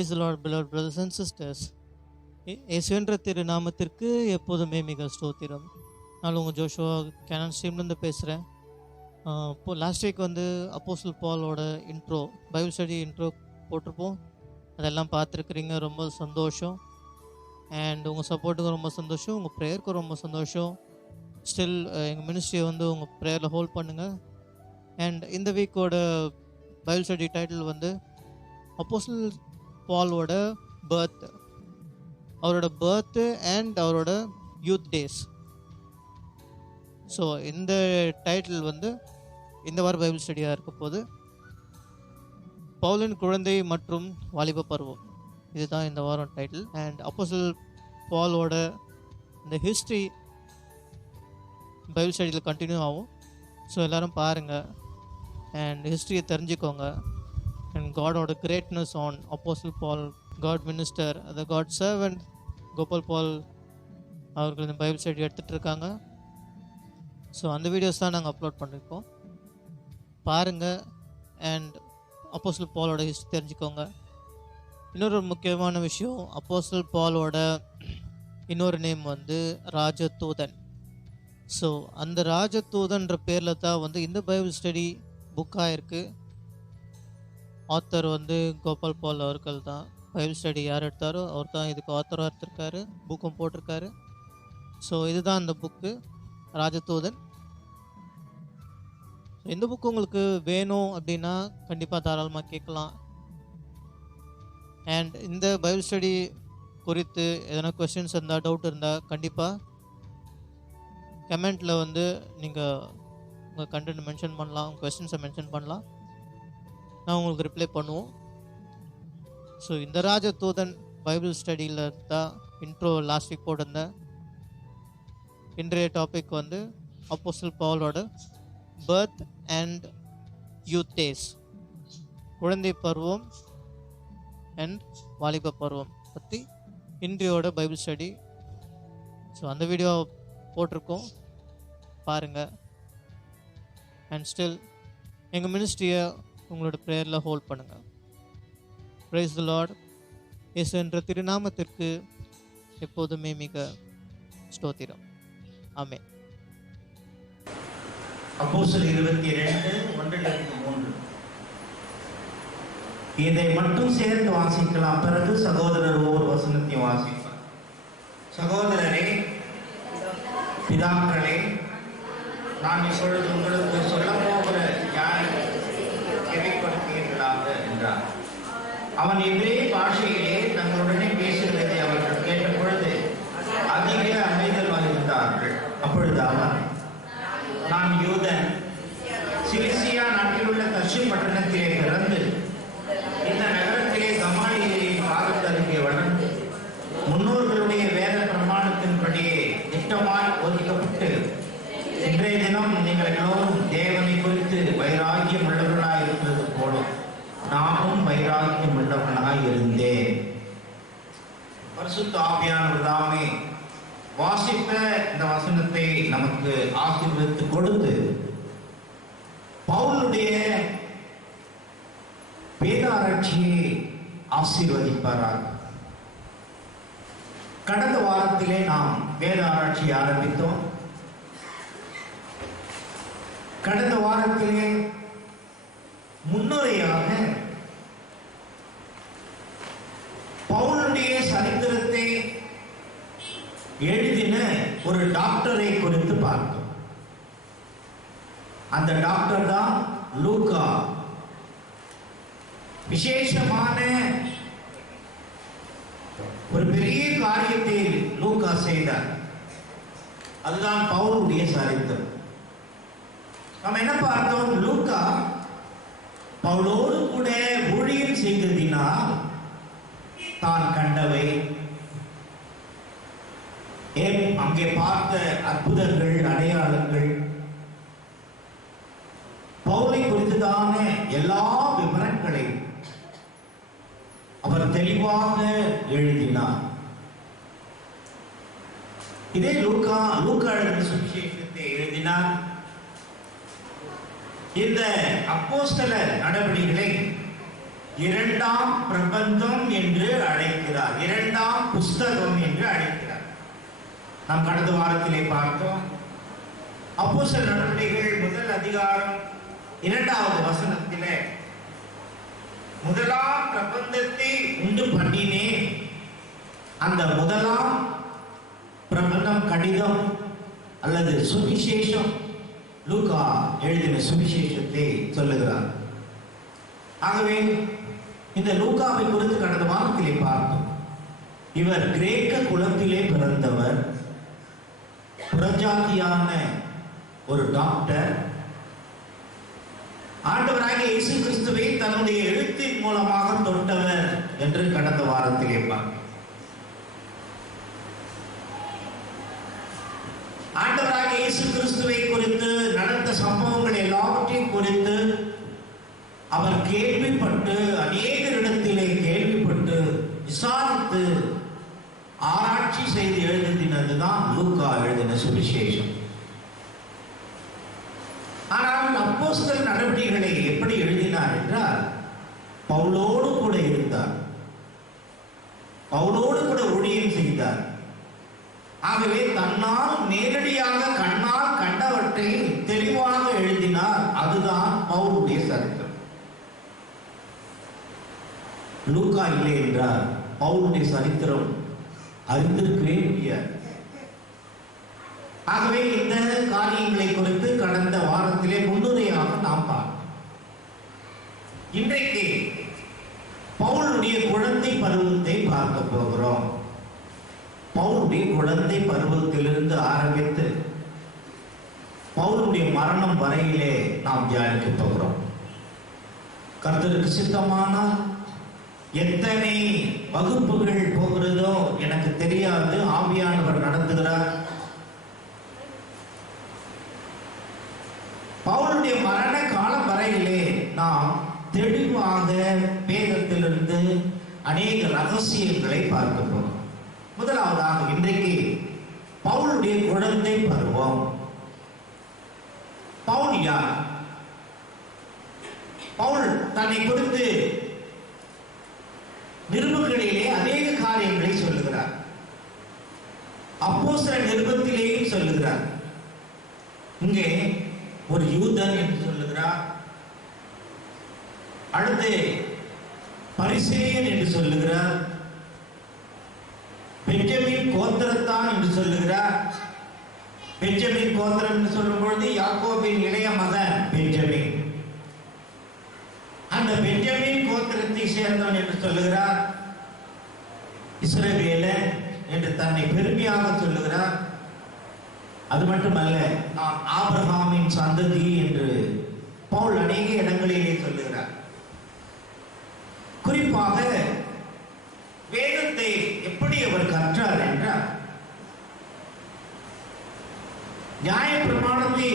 Praise the Lord, beloved brothers and sisters. இயேசுவின் திருநாமத்திற்கு எப்போதுமே மிக ஸ்தோத்திரம். நான் உங்கள் ஜோஷுவா கேனன் ஸ்ட்ரீம்லேருந்து பேசுகிறேன். இப்போது லாஸ்ட் வீக் வந்து அப்போஸ்தலர் பாலோட இன்ட்ரோ, பைபிள் ஸ்டடி இன்ட்ரோ போட்டிருப்போம். அதெல்லாம் பார்த்துருக்குறீங்க, ரொம்ப சந்தோஷம். அண்ட் உங்கள் சப்போர்ட்டுக்கும் ரொம்ப சந்தோஷம், உங்கள் ப்ரேயருக்கும் ரொம்ப சந்தோஷம். ஸ்டில் எங்கள் மினிஸ்ட்ரியை வந்து உங்கள் ப்ரேயரில் ஹோல்ட் பண்ணுங்கள். அண்ட் இந்த வீக்கோட பைபிள் ஸ்டடி டைட்டில் வந்து அப்போஸ்தலர் பாலோட பர்த், அவரோட பர்த்து அண்ட் அவரோட யூத் டேஸ். ஸோ இந்த டைட்டில் வந்து இந்த வார பைபிள் ஸ்டடியாக இருக்க போது பவுலின் குழந்தை மற்றும் வாலிப பருவம், இதுதான் இந்த வாரம் டைட்டில். அண்ட் அப்போஸ்தலர் பாலோட இந்த ஹிஸ்ட்ரி பைபிள் ஸ்டடியில் கண்டினியூ ஆகும். ஸோ எல்லோரும் பாருங்கள் அண்ட் ஹிஸ்ட்ரியை தெரிஞ்சுக்கோங்க. அண்ட் காடோட கிரேட்னஸ் ஆன் அப்போஸ்தலர் பால், காட் மினிஸ்டர், அந்த காட் சர்வன்ட் கோபால் பால் அவர்கள் இந்த பைபிள் ஸ்டடி எடுத்துகிட்டு இருக்காங்க. ஸோ அந்த வீடியோஸ் தான் நாங்கள் அப்லோட் பண்ணியிருக்கோம், பாருங்கள். அண்ட் அப்போஸ்தலர் பாலோட ஹிஸ்ட்ரி தெரிஞ்சுக்கோங்க. இன்னொரு முக்கியமான விஷயம், அப்போஸ்தலர் பாலோட இன்னொரு நேம் வந்து ராஜதூதன். ஸோ அந்த ராஜதூதன்ற பேரில் தான் வந்து இந்த பைபிள் ஸ்டடி புக்காக இருக்குது. ஆத்தர் வந்து கோபால் பால் அவர்கள் தான். பைபிள் ஸ்டடி யார் எடுத்தாரோ அவர் தான் இதுக்கு ஆத்தராக எடுத்திருக்காரு, புக்கும் போட்டிருக்காரு. ஸோ இதுதான் அந்த புக்கு, ராஜதூதன். இந்த புக்கு உங்களுக்கு வேணும் அப்படின்னா கண்டிப்பாக தாராளமாக கேட்கலாம். அண்ட் இந்த பைபிள் ஸ்டடி குறித்து எதனா கொஸ்டின்ஸ் இருந்தால், டவுட் இருந்தால் கண்டிப்பாக கமெண்ட்டில் வந்து நீங்கள் உங்கள் கண்டென்ட் மென்ஷன் பண்ணலாம், உங்கள் கொஸ்டின்ஸை மென்ஷன் பண்ணலாம், நான் உங்களுக்கு ரிப்ளை பண்ணுவோம். ஸோ இந்த ராஜதூதன் பைபிள் ஸ்டடியில் தான் இன்ட்ரோ லாஸ்ட் வீக் போட்டிருந்தேன். இன்றைய டாபிக் வந்து அப்போஸ்தலர் பவுலோட பர்த் அண்ட் யூத் டேஸ், குழந்தை பருவம் அண்ட் வாலிப பருவம் பற்றி இன்றையோட பைபிள் ஸ்டடி. ஸோ அந்த வீடியோ போட்டிருக்கோம், பாருங்கள். அண்ட் ஸ்டில் எங்கள் மினிஸ்ட்ரியை உங்களோட ப்ரேயரில் ஹோல்ட் பண்ணுங்கள். Praise the Lord. இயேசு என்ற திருநாமத்திற்கு எப்போதுமே மிக ஸ்தோத்திரம். ஆமென். அப்போஸ்தலர் 22:1-3 இதை மட்டும் சேர்த்து வாசிக்கலாம், பிறகு சகோதரர் ஒவ்வொரு வசனத்தையும் வாசிப்பார். சகோதரரே, பிதாக்களே, நான் இப்பொழுது உங்களுக்கு சொல்ல போகிற ஞானத்தை செவிப்படுத்தீர்களாக என்றார். அவன் எதிரே பாஷையிலே தங்களுடனே பேசுகிறதை அவர்கள் கேட்ட பொழுது அதிக அமைதலாக இருந்தார்கள். அப்பொழுது அவன், நான் யூதன், சிலிசியா நாட்டிலுள்ள தர்சு பட்டணத்திலே பிறந்து இந்த நகரத்திலே கமாலியலின் பாதத்தருகே வளர்ந்து முன்னோர்களுடைய வேத பிரமாணத்தின்படியே திட்டமாய் ஒதுக்கப்பட்டு இன்றைய தினம் நீங்கள் எல்லோரும் தேவனை குறித்து வைராகியம் உள்ளவர்களாய் இருக்கிறது போல நாமும் வைராகியம் உள்ளவர்களாய் இருந்தேன். பரிசுத்த ஆவியானவர் தாமே வாசித்த இந்த வசனத்தை நமக்கு ஆசீர்வதித்து கொடுத்து பவுலுடைய வேதாராய்ச்சியை ஆசீர்வதிப்பாராக. கடந்த வாரத்திலே நாம் வேதாராய்ச்சி ஆரம்பித்தோம். கடந்த வாரத்திலே முன்னுரையாக பவுலுடைய சரித்திரத்தை எழுதின ஒரு டாக்டரை குறித்து பார்த்தோம். அந்த டாக்டர் தான் லூக்கா. விசேஷமான ஒரு பெரிய காரியத்தை லூக்கா செய்தார். அதுதான் பவுலுடைய சரித்திரம். நாம் என்ன பார்த்தோம்? லூக்கா பவுலோடு கூட ஊழியம் செய்ததினால் தான் கண்டவை, அங்கே பார்த்த அற்புதங்கள், அடையாளங்கள், பவுலை குறித்ததான எல்லா விவரங்களையும் அவர் தெளிவாக எழுதினார். இதே லூக்கா எழுதின சுவிசேஷத்தை எழுதினார். இந்த அப்போஸ்தல நடவடிக்கைகளை இரண்டாம் பிரபந்தம் என்று அழைக்கிறார், இரண்டாம் புஸ்தகம் என்று அழைக்கிறார். நாம் கடந்த வாரத்திலே பார்த்தோம். அப்போஸ்தலர் நடவடிக்கைகள் முதல் அதிகாரம் 2வது வசனத்திலே முதலாம் பிரபந்தத்தை உண்டு பண்ணினேன். அந்த முதலாம் பிரபந்தம் கடிதம் அல்லது சுவிசேஷம் லூக்கா எழுதின சுவிசேஷத்தை சொல்லுகிறார். ஆகவே இந்த லூக்காவை குறித்து கடந்த வாரத்திலே பார்த்தோம். இவர் கிரேக்க குலத்திலே பிறந்தவர், புறஜாதியான ஒரு டாக்டர். ஆண்டவராகிய இயேசு கிறிஸ்துவை தன்னுடைய எழுத்தின் மூலமாக தொட்டவர் என்று கடந்த வாரத்திலே பார்த்தோம். ஆண்டவராகிய இயேசு கிறிஸ்துவை குறித்து நடந்த சம்பவங்கள் எல்லாவற்றையும் குறித்து அவர் கேள்விப்பட்டு, அநேகரிடத்திலே கேள்விப்பட்டு விசாரித்து ஆராய்ச்சி செய்து எழுதினதுதான் லூக்கா எழுதின சுவிசேஷம். ஆனால் அப்போஸ்தலர் நடவடிக்கைகளை எப்படி எழுதினார் என்றால், பவுலோடு கூட இருந்தார், பவுலோடு கூட ஊழியம் செய்தார். ஆகவே தன்னால் நேரடியாக கண்ணால் கண்டவற்றை தெளிவாக எழுதினார். அதுதான் பவுலுடைய சரித்திரம். லூக்கா இல்லை என்றால் பவுலுடைய சரித்திரம் அறிந்திருக்கவே முடியாது. ஆகவே இந்த காரியங்களை குறித்து கடந்த வாரத்திலே முன்னுரையாக நாம் பார்த்தோம். இன்றைக்கு பவுலுடைய குழந்தை பருவத்தை பார்க்க போகிறோம். பவுலுடைய குழந்தை பருவத்திலிருந்து ஆரம்பித்து பவுலுடைய மரணம் வரையிலே நாம் தியானிக்க போகிறோம். கர்த்தருக்கு சித்தமானால் எத்தனை வகுப்புகள் போகிறதோ எனக்கு தெரியாது, ஆவியானவர் நடத்துகிறார். பவுலுடைய மரண காலம் வரையிலே நாம் தெளிவாக வேதத்திலிருந்து அநேக ரகசியங்களை பார்க்க போகிறோம். முதலாவதாக இன்றைக்கு பவுலுடைய குழந்தை பருவம். பவுல் யார்? பவுல் தன்னை குறித்து நிருபங்களிலே அநேக காரியங்களை சொல்லுகிறார். அப்போஸ்தலர் நிருபத்திலேயும் சொல்லுகிறார். இங்கே ஒரு யூதன் என்று சொல்லுகிறார், அடுத்து பரிசேயன் என்று சொல்லுகிறார், பெஞ்சமின் கோத்திரத்தான் என்று சொல்லுகிறார். பெஞ்சமின் கோத்திரம் என்று சொல்லும் பொழுது யாக்கோபின் இளைய மகன் பெஞ்சமின். அந்த பெஞ்சமின் கோத்திரத்தை சேர்ந்தவன் என்று சொல்லுகிறார். இஸ்ரவேலன் என்று தன்னை பெருமையாக சொல்லுகிறார். அது மட்டுமல்ல, நான் ஆபிரகாமின் சந்ததி என்று பவுல் அநேக இடங்களிலே சொல்லுகிறார். குறிப்பாக வேதத்தை எப்படி அவர் கற்றார் என்றால், நியாய பிரமாணத்தை,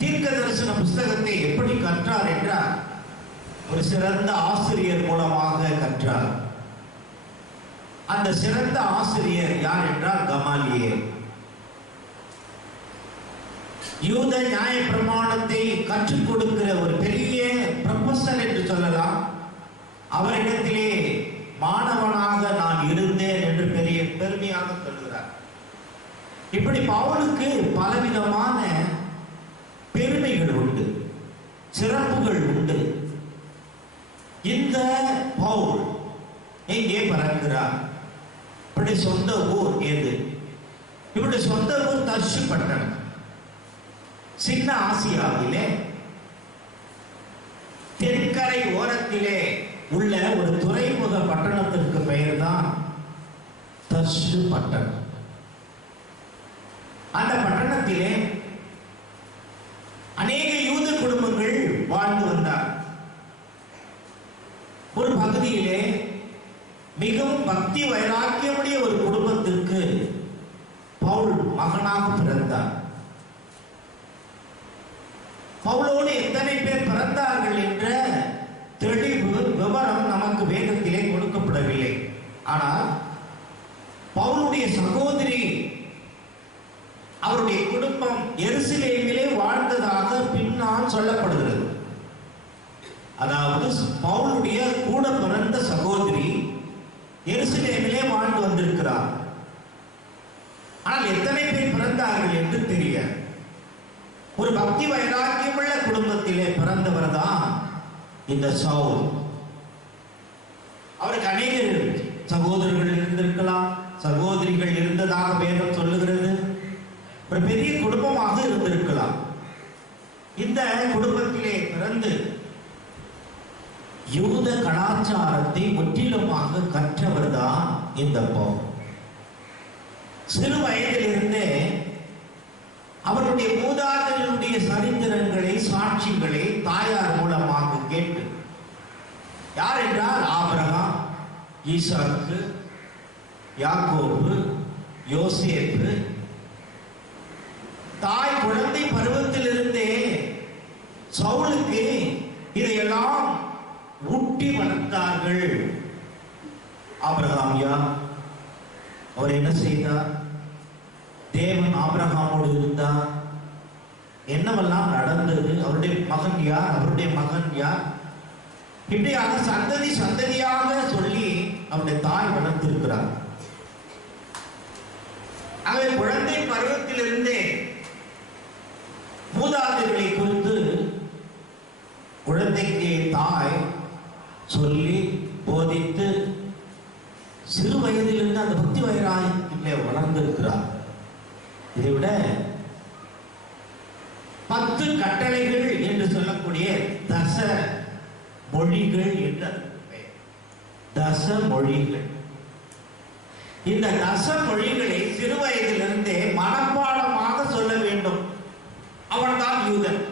தீர்க்க தரிசன புஸ்தகத்தை எப்படி கற்றார் என்றால், ஒரு சிறந்த ஆசிரியர் மூலமாக கற்றார். அந்த சிறந்த ஆசிரியர் யார் என்றால் கமாலியேல். யூத நியாய பிரமாணத்தை கற்றுக் கொடுக்கிற ஒரு பெரிய ப்ரொஃபசர் என்று சொல்லலாம். அவரிடத்திலே மாணவனாக நான் இருந்தேன் என்று பெரிய பெருமையாக சொல்கிறார். இப்படி பவுலுக்கு பலவிதமான பெருமைகள் உண்டு, சிறப்புகள் உண்டு. இந்த பவுல் எங்கே பிறக்கிறார்? இப்படி சொந்த ஊர் எது? இப்படி சொந்த ஊர் தர்சு பட்டணம், சின்ன ஆசியாவிலே தென்கரை ஓரத்திலே உள்ள ஒரு துறைமுக பட்டணத்திற்கு பெயர் தான் தர்சு பட்டணம். அந்த பட்டணத்திலே அநேக யூத குடும்பங்கள் வாழ்ந்து வந்தார். ஒரு பகுதியிலே மிகவும் பக்தி வைராக்கியமுடைய ஒரு குடும்பத்திற்கு பவுல் மகனாக பிறந்தார். பவுலோடு எத்தனை பேர் பிறந்தார்கள் என்ற தெளிவு விவரம் நமக்கு வேதத்திலே கொடுக்கப்படவில்லை. ஆனால் பவுலுடைய சகோதரி, அவருடைய குடும்பம் எருசலேமிலே வாழ்ந்ததாக பின்னால் சொல்லப்படுகிறது. அதாவது பவுலுடைய கூட பிறந்த சகோதரி எருசலேமிலே வாழ்ந்து வந்திருக்கிறார். ஆனால் எத்தனை பேர் பிறந்தார்கள் என்று தெரியாது. ஒரு பக்தி வைராக்கியமுள்ள குடும்பத்திலே பிறந்தவர் தான் இந்த சவுல். அவருக்கு அநேக சகோதரர்கள் இருந்திருக்கலாம், சகோதரிகள் இருந்ததாக வேதம் சொல்லுகிறது. ஒரு பெரிய குடும்பமாக இருந்திருக்கலாம். இந்த குடும்பத்திலே பிறந்து யூத கலாச்சாரத்தை முற்றிலுமாக கற்றவர் தான் இந்த பவுல். சிறு வயதிலிருந்தே அவருடைய மூதாதையருடைய சரித்திரங்களை, சாட்சிகளை தாயார் மூலமாக கேட்டு, யார் என்றால் ஆபிரகாம், ஈசாக்கு, யாக்கோபு, யோசேப்பு, தாய் குழந்தை பருவத்திலிருந்தே சவுலுக்கு இதையெல்லாம் ஊட்டி வளர்த்தார்கள். ஆபிரகாம் யார்? அவர் என்ன செய்தார்? தேவன் ஆபிரகாமோடு இருந்தார். என்னவெல்லாம் நடந்தது? அவருடைய மகன் யார்? அவருடைய மகன் யார்? இப்படியாக சந்ததி சந்ததியாக சொல்லி அவருடைய தாய் வளர்த்திருக்கிறார். ஆகவே குழந்தை பருவத்திலிருந்தே மூதாதையர்களை குறித்து குழந்தைக்கு தாய் சொல்லி போதித்து சிறு வயதிலிருந்து அந்த பக்தி வைராக்கியத்திலே வளர்ந்திருக்கிறார். இதை விட 10 கட்டளைகள் என்று சொல்லக்கூடிய தச மொழிகள் என்று தச மொழிகள். இந்த தச மொழிகளை சிறு வயதிலிருந்தே மனப்பாடமாக சொல்ல வேண்டும். அவன்தான் யூதன்.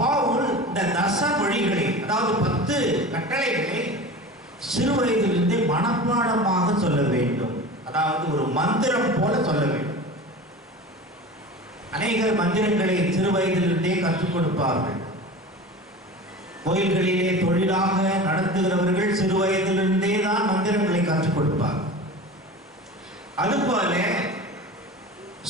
பவுல் இந்த தச மொழிகளை, அதாவது 10 கட்டளைகளை சிறு வயதிலிருந்தே மனப்பாடமாக சொல்ல வேண்டும். அதாவது ஒரு மந்திரம் போல சொல்ல வேண்டும். அநேகர் மந்திரங்களை சிறு வயதிலிருந்தே கற்றுக் கொடுப்பார்கள். கோயில்களிலே தொழிலாக நடத்துகிறவர்கள் சிறு வயதிலிருந்தே தான் மந்திரங்களை கற்றுக் கொடுப்பார்கள். அதுபோல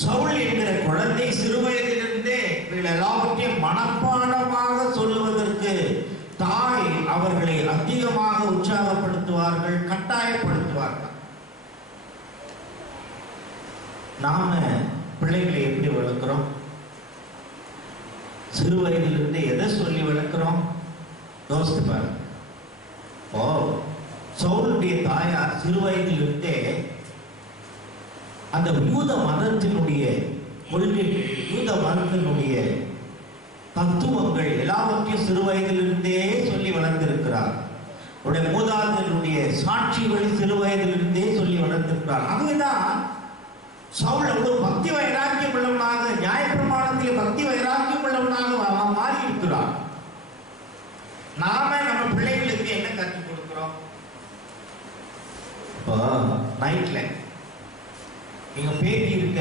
சவுல் என்கிற குழந்தை சிறு வயதிலிருந்தே எல்லாவற்றையும் மனப்பாடமாக சொல்லுவதற்கு தாய் அவர்களை அதிகமாக உற்சாகப்படுத்துவார்கள், கட்டாயப்படுத்துவார்கள். நாம பிள்ளைகளை எப்படி வளர்க்கிறோம்? சிறு வயதிலிருந்து எதை சொல்லி வளர்க்கிறோம்? யோசித்து பாருங்க. சவுலுடைய தாயார் சிறு வயதிலிருந்தே அந்த யூத மதத்தினுடைய கொள்கைகள், யூத மதத்தினுடைய தத்துவங்கள் எல்லாவற்றையும் சிறு வயதிலிருந்தே சொல்லி வளர்ந்திருக்கிறார். அவருடைய மூதாதையருடைய சாட்சிகளை சிறு வயதிலிருந்தே சொல்லி வளர்ந்திருக்கிறார். ஆகவேதான் சவுல் அவ்வளவு பக்தி வைராக்கியம் உள்ளவனாக, நியாயப்பிரமாணத்திலே பக்தி வைராக்கியம் உள்ளவனாக மாறி இருக்கிறார். நாம நம்ம பிள்ளைகளுக்கு என்ன கற்றுக் கொடுக்கிறோம்? இப்போ நைட்ல நீங்க பேட்டி இருக்க,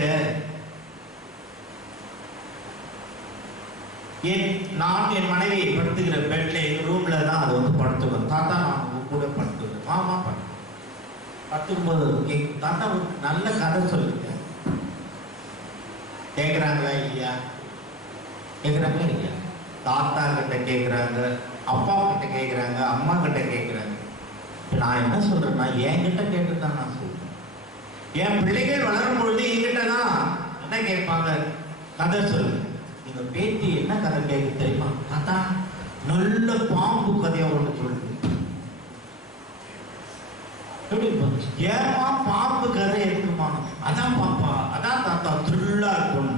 நான் என் மனைவி படுத்துக்கிற பெட்ல, எங்க ரூம்ல தான் அது வந்து படுத்துக்கணும். தாத்தா நான் உங்க கூட படுத்துக்கிறேன். மாமா படுத்துக்கும்போது தாத்தா ஒரு நல்ல கதை சொல்லுங்க. கேட்குறாங்களா இல்லையா? கேட்குறாங்களா இல்லையா? தாத்தா கிட்ட கேட்குறாங்க, அப்பா கிட்ட கேட்குறாங்க, அம்மா கிட்ட கேட்குறாங்க. நான் என்ன சொல்றேன்னா, என்கிட்ட கேட்டுதான் நான் சொல்றேன். என் பிள்ளைகள் வளரும் பொழுது என்கிட்ட தான் என்ன கேட்பாங்க? கதை சொல்லு. நீங்க பேத்தி என்ன கதை கேட்க தெரியுமா? தாத்தா நல்ல பாம்பு கதையா ஒன்று சொல்லு. ஏமா பாம்பு கதை இருக்குமா? அதான் பாப்பா, அதான் தாத்தா த்ரில்லா இருக்கும்.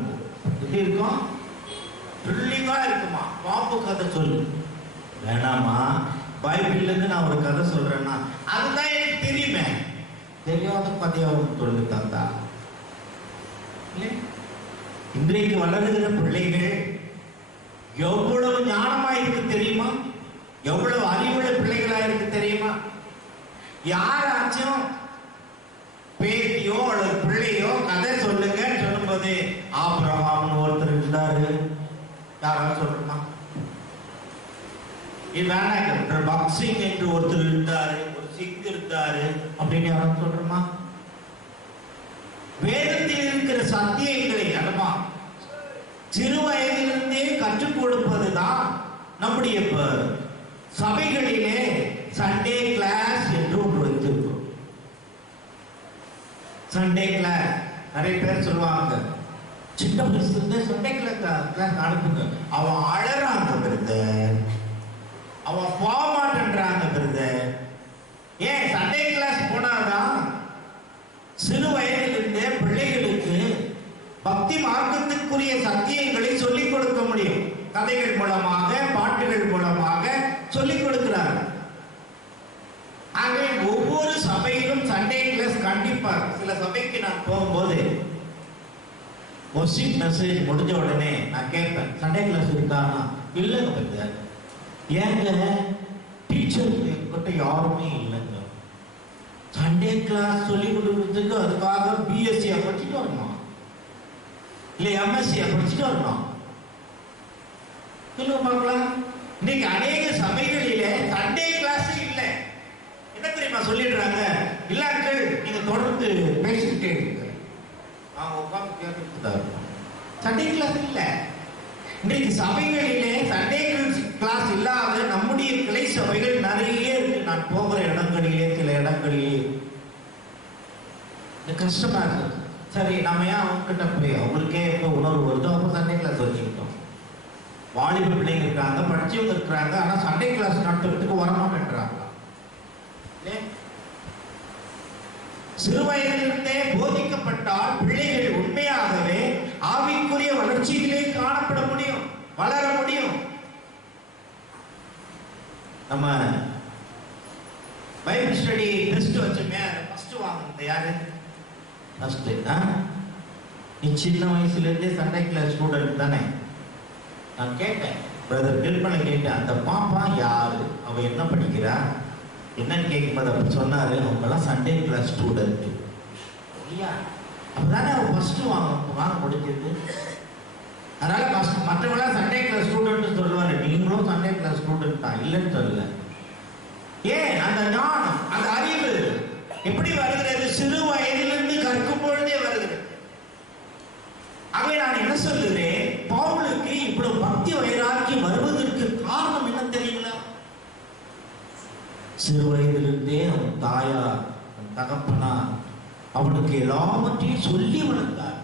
எப்படி இருக்கும்? த்ரில்லிங்கா இருக்குமா? பாம்பு கதை சொல்லு. வேணாமா, பைபிள்ல இருந்து நான் ஒரு கதை சொல்றேன்னா அதுதான் எனக்கு தெரியுமே. தெரியாத கதையா ஒன்று சொல்லு தாத்தா. இன்றைக்கு வளருகிற பிள்ளைகள் எவ்வளவு ஞானமா இருக்கு தெரியுமா? எவ்வளவு அறிவுள்ள பிள்ளைகளா இருக்கு தெரியுமா? யாராச்சும் பேத்தியோ அல்லது பிள்ளையோ கதை சொல்லுங்க சொல்லும்போது, ஆபிரகாம்னு ஒருத்தர் இருந்தாரு, யாராவது சொல்றமா? பக்சிங் என்று ஒருத்தர் இருந்தாரு, ஒரு சிங் இருந்தாரு அப்படின்னு யாராவது சொல்றமா? வேதத்தில் இருக்கிற சத்தியங்களை அல்லமா சிறு வயதிலிருந்தே கற்றுக் கொடுப்பதுதான் நம்முடைய சபைகளிலே சண்டே கிளாஸ் என்று ஒன்று வைத்திருக்கிறோம். சண்டே கிளாஸ் நிறைய பேர் சொல்லுவாங்க, சின்ன வயசுல சண்டே கிளாஸ் அனுப்புங்க. அவன் அழறாங்க பிரதர், அவன் போக மாட்டேன்றாங்க பிரதர். ஏன் சண்டே கிளாஸ் போனாதான் சிறு வயதிலிருந்தே பிள்ளைகளுக்கு பக்தி மார்க்கத்திற்குரிய சத்தியங்களை சொல்லிக் கொடுக்க முடியும். கதைகள் மூலமாக, பாட்டுகள் மூலமாக சொல்லிக் கொடுக்கிறார்கள். ஆகவே ஒவ்வொரு சபையிலும் சண்டே கிளாஸ் கண்டிப்பா. சில சபைக்கு நான் போகும்போது ஒர்ஷிப் மெசேஜ் முடிஞ்ச உடனே நான் கேட்பேன், சண்டே கிளாஸ் இருக்கானா? இல்லைங்க. ஏங்க டீச்சர் கிட்ட யாருமே இல்லைங்க. சண்டே கிளாஸ் சொல்லி கொடுக்கறதுக்கு அதுக்காக பிஎஸ்சி படிச்சுட்டு வரணும், இல்லை எம்எஸ்சி படிச்சுட்டு வரணும். சொல்லுங்க பார்க்கலாம். இன்னைக்கு அநேக சபைகளிலே சண்டே கிளாஸ் இல்லை. என்ன தெரியுமா சொல்லிடுறாங்க? இல்லாக்கள் நீங்க தொடர்ந்து பேசிக்கிட்டே இருக்க, அவங்க உட்கார்ந்து கேட்டுட்டு சண்டே கிளாஸ் இல்லை. இன்றைக்கு சபைகளிலே சண்டே கிளாஸ் இல்லாத நம்முடைய கிளை சபைகள் நிறைய இருக்கு. நான் போகிற இடங்களிலே சில இடங்களிலே கஷ்டமா இருக்கு. சரி, நம்ம ஏன் அவங்க கிட்ட போய் அவங்களுக்கே எப்போ உணர்வு வருதோ அப்போ சண்டே கிளாஸ் வச்சுக்கிட்டோம். வாலிப பிள்ளைங்க இருக்காங்க, படிச்சவங்க இருக்கிறாங்க, ஆனா சண்டே கிளாஸ் நடத்துறதுக்கு வரமாட்டேன்றாங்க. சிறு வயதிலிருந்தே போதிக்கப்பட்டால் பிள்ளைகள் உண்மையாகவே ஆவிக்குரிய வளர்ச்சியிலே காணப்பட முடியும், வளர முடியும். நம்ம பைபிள் ஸ்டடி டெஸ்ட் வச்சுமே, ஃபர்ஸ்ட் வாங்குறது யாரு? ஃபர்ஸ்ட் நீ சின்ன வயசுல இருந்தே சண்டே கிளாஸ் ஸ்டூடெண்ட் தானே? நான் கேட்டேன், பிரதர் கெல்பனை கேட்டேன், அந்த பாப்பா யாரு, அவ என்ன படிக்கிறா என்னன்னு கேட்கும்போது அப்படி சொன்னாரு, அவங்கெல்லாம் சண்டே கிளாஸ் ஸ்டூடெண்ட். அப்பதானே அவன் ஃபர்ஸ்ட் வாங்க முடிஞ்சது. அதனால மற்றவங்களாம் சண்டே கிளாஸ் ஸ்டூடெண்ட் சொல்லுவாரு, நீங்களும் சண்டே கிளாஸ் ஸ்டூடெண்ட் தான், இல்லைன்னு சொல்லல. ஏன்? அந்த ஞானம், அந்த அறிவு எப்படி வருகிறது? சிறு வயதிலிருந்து கற்கும் பொழுதே வருகிறது. ஆகவே நான் என்ன சொல்லுகிறேன், பவுலுக்கு இவ்வளவு பக்தி வைராக்கியம் வருவதற்கு காரணம் என்ன தெரியுங்களா? சிறு வயதிலிருந்தே அவன் தாயார், அவன் தகப்பனா அவனுக்கு எல்லாவற்றையும் சொல்லி வளர்த்தார்.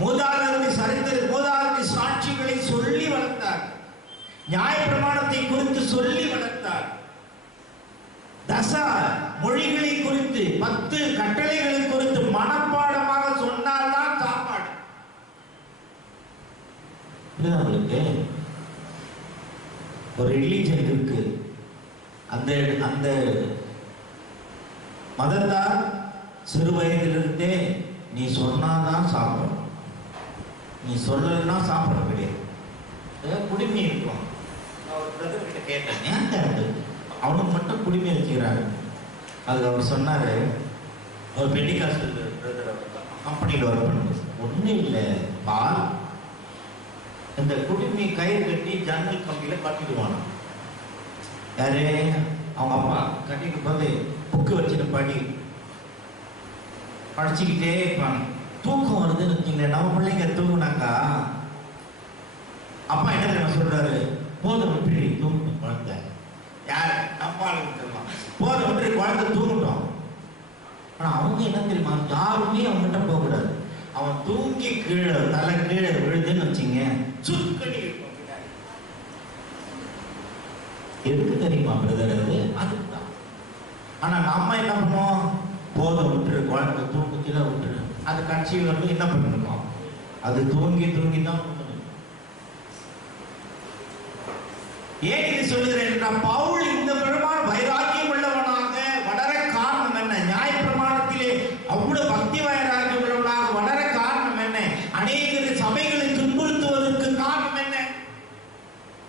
மூதாதையருடைய சாட்சிகளை சொல்லி வளர்த்தார். நியாயப்பிரமாணத்தை குறித்து சொல்லி வளர்த்தார். தச மொழிகளை குறித்து 10 கட்டளைகளை குறித்து மனப்பாடமாக சொன்னால்தான் சாப்பாடு. அவளுக்கு ஒரு ரிலீஜன் இருக்கு. அந்த மதத்தார் சிறு வயதிலிருந்தே நீ சொன்னாதான் சாப்பிடும், நீ சொல்லலைன்னா சாப்பிட கிடையாது. குடிமை இருக்கும். கேட்டேன், அவனுக்கு மட்டும் குடிமை வச்சுக்கிறாரு. அதுக்கு அவர் சொன்னாரு, அவர் பெண்டிகாஸ்டல் கம்பெனியில் ஒர்க் பண்ணு. ஒன்றும் இல்லை, பால் இந்த குடிமை கயிறு கட்டி ஜன்னல் கம்பியில கட்டிடுவானா. யாரு? அவங்க அப்பா கட்டிட்டு போது புக்கு வச்சுட்டு படிச்சுக்கிட்டே இருப்பாங்க. தூக்கம் வருதுன்னு வச்சுங்களேன். நம்ம பிள்ளைங்க தூங்குனாக்கா அப்பா என்ன தெரியுமா சொல்றாரு? போதும் விட்டு தூங்கட்டும் குழந்தை. யாரு? அப்பா சொல்லலாம், போதும் விட்டு குழந்தை தூங்கட்டும். ஆனா அவங்க என்ன தெரியுமா, யாருமே அவங்ககிட்ட போகக்கூடாது. அவன் தூங்கி கீழே தலை கீழே விழுதுன்னு வச்சுங்க, சுருக்கடி இருக்கும். எதுக்கு தெரியுமா பிரதர்? அதுதான். ஆனா நம்ம என்ன பண்ணுவோம்? போதும் விட்டுரு, குழந்தை தூங்குச்சுன்னா விட்டுரு. அது கட்சியில் வந்து என்ன பண்ணணும்? அது தூங்கி தான். ஏன் இது சொல்லுகிறேன்? பவுல் இந்த விதமான வைராக்கியம் உள்ளவனாக வளர காரணம் என்ன? நியாயப்பிரமாணத்திலே அவ்வளவு பக்தி வைராக்கியம் உள்ளவனாக வளர காரணம் என்ன? அநேக சபைகளை துன்புறுத்துவதற்கு காரணம் என்ன?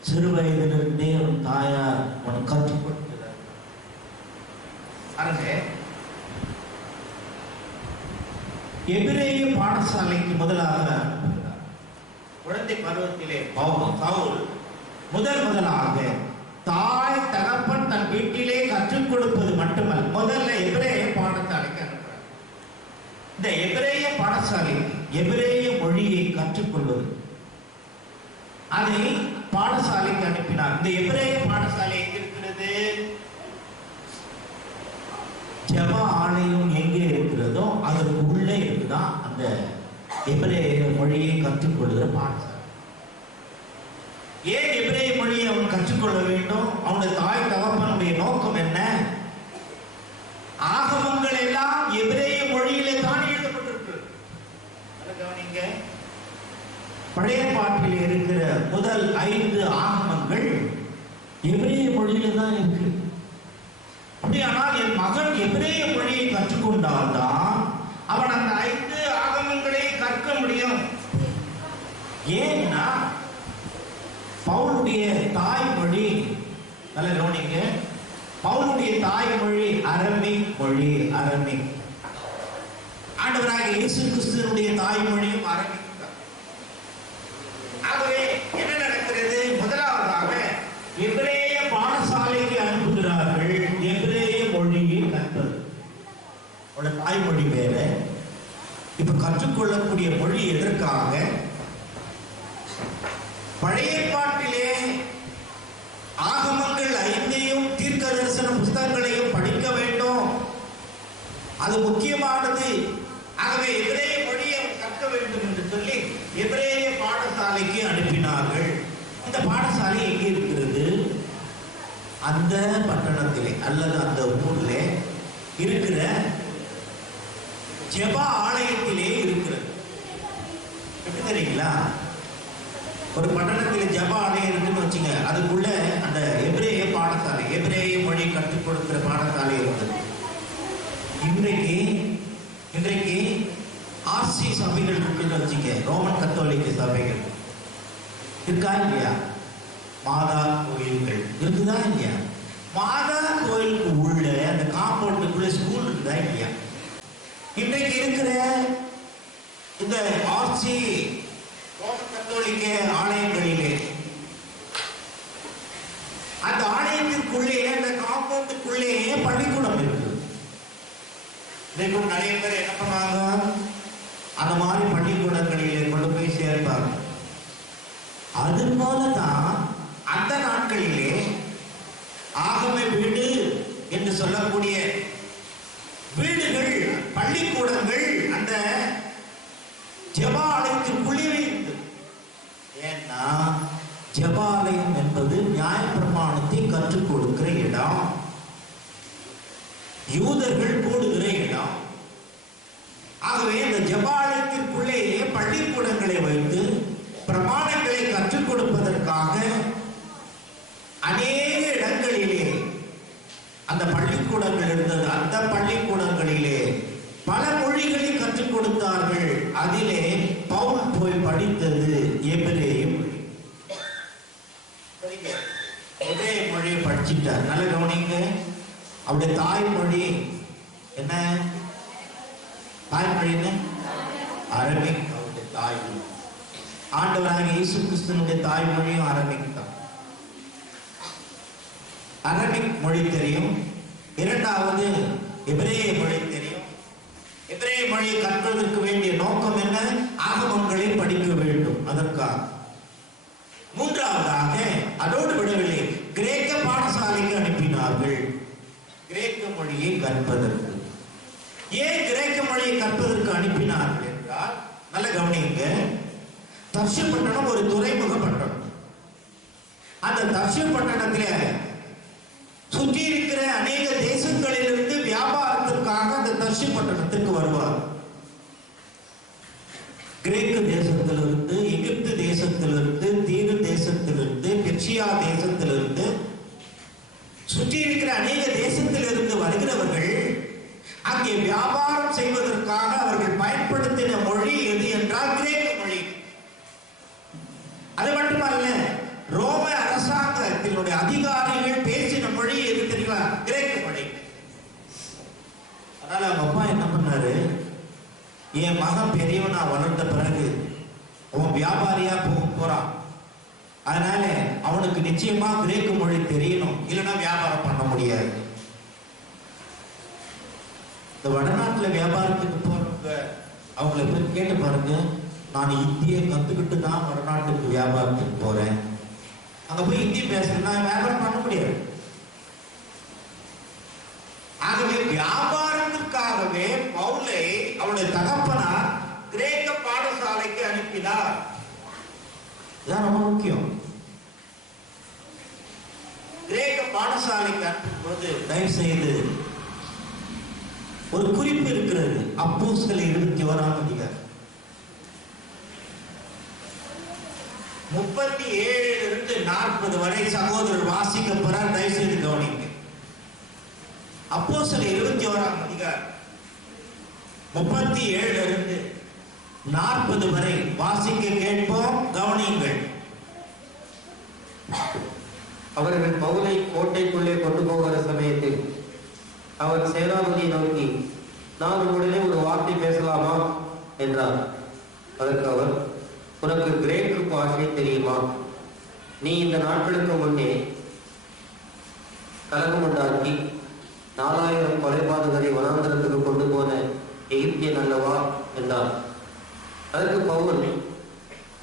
சிறு வயதிலிருந்தே அவன் தாயார் அவன் கற்றுக் கொடுக்கிறார். எபிரேய பாடசாலைக்கு முதலாக குழந்தை பருவத்திலே பவுல் முதலாக தாய் தகப்பன் தன் வீட்டிலே கற்றுக் கொடுப்பது மட்டுமல்ல, முதல்ல எபிரேய பாடசாலைக்கு அனுப்புறார். இந்த எபிரேய பாடசாலை எபிரேய மொழியை கற்றுக்கொள்வது. அதை பாடசாலைக்கு அனுப்பினார். இந்த எபிரேய பாடசாலை எங்க இருக்கிறது? ஜெப ஆலயம் எங்கே இருக்கிறதோ அதற்கு உள்ளே இருக்குதான் அந்த எபிரேய மொழியை கற்றுக்கொள்கிற பாடசாலை. ஏன் எபிரேய மொழியை அவன் கற்றுக்கொள்ள வேண்டும்? அவனுடைய தாய் தகப்பனுடைய நோக்கம் என்ன? ஆகமங்கள் எல்லாம் எபிரேய மொழியிலே தான் எழுதப்பட்டிருக்கு. கவனிங்க, பழைய பாட்டில் இருக்கிற முதல் 5 ஆகமங்கள் எபிரேய மொழியில தான் இருக்கு. அப்படியானால் என் மகன் எபிரேய மொழியை கற்றுக்கொண்டால்தான் அவன் அந்த 5 ஆகமங்களை கற்க முடியும். ஏன்னா பவுலுடைய தாய்மொழி, நல்ல கவனிங்க, பவுலுடைய தாய்மொழி அரமிக் மொழி. அரமிக். ஆண்டவராக இயேசு கிறிஸ்துவினுடைய தாய்மொழியும் அரமிக். ஆகவே என்ன நடக்கிறது? முதலாவதாக எபிரேய பாடசாலைக்கு அனுப்புகிறார்கள். எபிரேய மொழியை கற்பது. தாய்மொழி வேற. இப்ப கற்றுக்கொள்ளக்கூடிய மொழி எதற்காக? பழைய பாட்டிலே ஆகமங்கள் 5ஐயும் தீர்க்க தரிசன புத்தகங்களையும் படிக்க வேண்டும். அது முக்கியமானது. ஆகவே எபிரேய மொழியை கற்க வேண்டும் என்று சொல்லி எபிரேய பாடசாலைக்கு அனுப்பினார்கள். இந்த பாடசாலை எங்கே இருக்கிறது? அந்த பட்டணத்திலே அல்லது அந்த ஊரிலே இருக்கிற ஜெப ஆலயத்திலே இருக்கிறது. எப்படி தெரியுங்களா? ஒரு பட்டணத்தில் ஜெப ஆலயம் இருக்குன்னு வச்சுங்க, அதுக்குள்ள அந்த எபிரேய பாடசாலை, எபிரேய மொழி கற்றுக் கொடுக்கிற பாடசாலை இருந்தது. இன்றைக்கு ஆர்சி சபைகள் இருக்குன்னு வச்சுங்க, ரோமன் கத்தோலிக்க சபைகள் இருக்கா இல்லையா? மாதா கோயில்கள் இருக்குதா இல்லையா? மாதா கோயிலுக்கு உள்ள அந்த காம்பவுண்டுக்குள்ள ஸ்கூல் இருக்குதா இல்லையா? இன்றைக்கு இருக்கிற இந்த ஆர்சி ரோமன் கத்தோலிக்க ஆலயங்களிலே அந்த ஆலயத்திற்குள்ளே அந்த காம்பவுண்டுக்குள்ளே பள்ளிக்கூடம் இருக்கு. நிறைய பேர் என்ன பண்ணாங்க? அந்த மாதிரி பள்ளிக்கூடங்களிலே கொண்டு போய் சேர்ப்பாங்க. அது போலதான் அந்த நாட்களிலே ஆகம வீடு என்று சொல்லக்கூடிய வீடுகள், பள்ளிக்கூடங்கள் அந்த ஜெபாலயத்திற்குள்ளே இருக்கு. ஏன்னா ஜெபாலயம் என்பது நியாயப்பிரமாணத்தை கற்றுக் கொடுக்கிற இடம், யூதர்கள் கூடுகிற இடம். ஆகவே இந்த ஜெபாலயத்திற்குள்ளேயே பள்ளிக்கூடங்களை வைத்து பிரமாணங்களை கற்றுக் கொடுப்பதற்காக அநேக இடங்களிலே அந்த பள்ளிக்கூடங்கள் இருந்தது. அந்த பள்ளிக்கூடங்களிலே பல மொழிகளை கற்றுக் கொடுத்தார்கள். அதிலே பவுல் போய் படித்தது எபிரேய மொழி. எபிரேய மொழியை படிச்சுட்டார். நல்ல கவனிங்க, அவருடைய தாய்மொழி என்ன? தாய்மொழின்னு அரபிக். அவருடைய தாய்மொழி, ஆண்டவராக இயேசு கிறிஸ்துவினுடைய தாய்மொழியும் அரபிக் தான். அரபிக் மொழி தெரியும். இரண்டாவது எபிரேய மொழி தெரியும். எபிரேய மொழியை கற்பதற்கு வேண்டிய நோக்கம் என்ன? ஆகமங்களை படிக்க வேண்டும், அதற்காக. மூன்றாவதாக அதோடு விடவில்லை, கிரேக்க பாடசாலைக்கு அனுப்பினார்கள் கிரேக்க மொழியை கற்பதற்கு. ஏன் கிரேக்க மொழியை கற்பதற்கு அனுப்பினார்கள் என்றால், நல்ல கவனிங்க, தர்ஷு பட்டணம் ஒரு துறைமுக பட்டணம். அந்த தர்ஷு பட்டணத்தில் சுற்றி இருக்கிற அநேக தேசங்களிலிருந்து வியாபாரத்திற்காக அந்த தர்ஷு பட்டணத்திற்கு வருவார். கிரேக்க தேசத்திலிருந்து, எகிப்து தேசத்திலிருந்து, தீரு தேசத்திலிருந்து, பெர்சியா தேசத்திலிருந்து, சுற்றி இருக்கிற அநேக தேசத்திலிருந்து வருகிறவர்கள் அங்கே வியாபாரம் செய்வதற்காக அவர்கள் பயன்படுத்தின மொழி எது என்றால் கிரேக்க மொழி. அது மட்டுமல்ல, ரோம அரசாங்கத்தினுடைய அதிகாரிகள் பேசின மொழி எது தெரியுமா? கிரேக்க மொழி. அதனால அவங்க அப்பா என்ன பண்ணாரு, என் மகன் பெரியவனா வளர்ந்த பிறகு அவன் வியாபாரியா போறான், அதனால அவனுக்கு நிச்சயமா கிரேக்க மொழி தெரியணும், இல்லைன்னா வியாபாரம் பண்ண முடியாது. இந்த வடநாட்டுல வியாபாரத்துக்கு போறவங்க அவங்களை போய் கேட்டு பாருங்க, நான் இந்தியை கத்துக்கிட்டு தான் வடநாட்டுக்கு வியாபாரத்துக்கு போறேன், அங்க போய் ஹிந்தி பேசுறேன்னா வியாபாரம் பண்ண முடியாது. ஆகவே வியாபாரத்துக்காகவே பவுலை அவருடைய தகப்பனார் கிரேக்க பாடசாலைக்கு அனுப்பினார். இதான் ரொம்ப முக்கியம். கிரேக்க பாடசாலைக்கு அனுப்பும்போது தயவு செய்து ஒரு குறிப்பு இருக்கிறது. அப்போஸ்தலர் 21ஆம் அதிகாரம் 37 40 வரை சகோதரர் வாசிக்க போறார். தயவு செய்து கவனிங்க. அப்போஸ்தலர் 21ஆம் அதிகாரம் 37 40 வரை வாசிக்க கேட்போம், கவனியுங்கள். அவர்கள் பவுலை கோட்டைக்குள்ளே கொண்டு போகிற சமயத்தில் அவர் சேனாபதியை நோக்கி, நான் உடனே ஒரு வார்த்தை பேசலாமா என்றார். அதற்கு அவர், உனக்கு கிரேக்கு பாஷை தெரியுமா? நீ இந்த நாட்களுக்கு முன்னே கலகம் உண்டாக்கி 4000 கொலைபாதகரை வனாந்தரத்துக்கு கொண்டு போன எகிப்தியன் அல்லவா என்றார். அதற்கு பவுல்,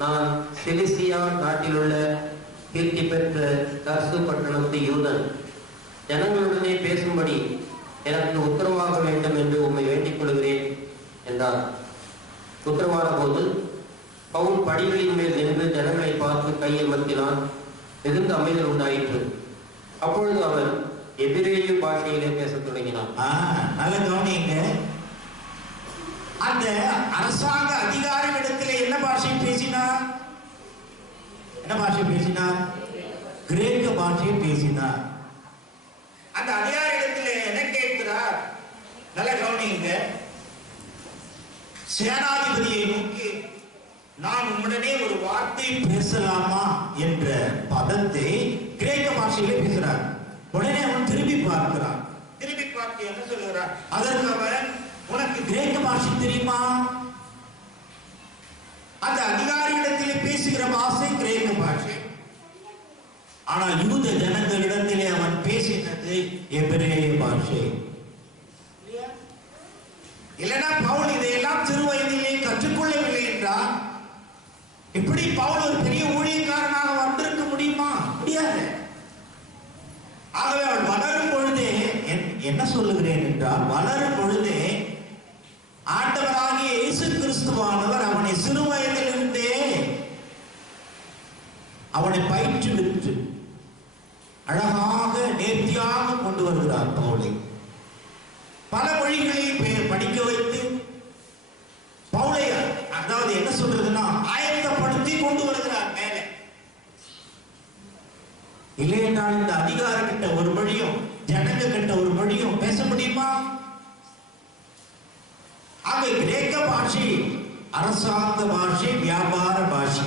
நான் சிலிசியா நாட்டிலுள்ள கீர்த்தி பெற்ற தர்சு பட்டணத்து யூதன், ஜனங்களுடனே பேசும்படி எனக்கு உத்தரவாக வேண்டும் என்று உம்மை வேண்டிக் கொள்கிறேன் என்றார். உத்தரவான போது பவுல் படிகளின் மேல் நின்று ஜனங்களை பார்த்து கையமர்த்தினான். மிகுந்த அமைதல் உண்டாயிற்று. அப்பொழுது அவன் எபிரேய பாஷையிலே பேசத் தொடங்கினான். நல்ல கவனிங்க. அந்த அரசாங்க அதிகாரிகளிடத்திலே என்ன பாஷை பேசினார்? என்ன பாஷை பேசினார்? கிரேக்க பாஷையை பேசினார். அந்த அதிகாரியிடத்திலே என்ன கேட்கிறார்? நல்ல கவனிங்க. சேனாதிபதியை நோக்கி, நான் உடனே ஒரு வார்த்தை பேசலாமா என்ற பதத்தை கிரேக்க பாஷையிலே பேசுறார். உடனே அவன் திரும்பி பார்க்கிறான். திரும்பி பார்த்து என்ன சொல்லுகிறார்? அதற்கு அவன், உனக்கு கிரேக்க பாஷை தெரியுமா? அந்த அதிகாரியிடத்திலே பேசுகிற பாஷை கிரேக்க பாஷை. ஆனால் யூத ஜனங்களிடத்திலே அவன் பேசினது எபிரேய பாஷை. இல்லைன்னா பவுல் இதையெல்லாம் சிறு வயதிலே கற்றுக்கொள்ளவில்லை என்றால் இப்படி பவுல் ஒரு பெரிய ஊழியக்காரனாக வந்திருக்க முடியுமா? முடியாது. ஆகவே அவன் வளரும் பொழுதே, என்ன சொல்லுகிறேன் என்றால், வளரும் பொழுதே ஆண்டவராகிய இயேசு கிறிஸ்துவானவர் அவனை சிறு வயதிலிருந்தே அவனை பயிற்றுவித்து அழகாக நேர்த்தியாக கொண்டு வருகிறார். பவுலை பல மொழிகளில் படிக்க வைத்து பவுலை, அதாவது என்ன சொல்றதுன்னா, ஆயத்தப்படுத்தி கொண்டு வருகிறார் மேலே. இல்லை என்றால் இந்த அதிகார கிட்ட ஒரு மொழியும் ஜனங்க கிட்ட ஒரு மொழியும் பேச முடியுமா? ஆக கிரேக்க பாஷை அரசாங்க பாஷை, வியாபார பாஷை.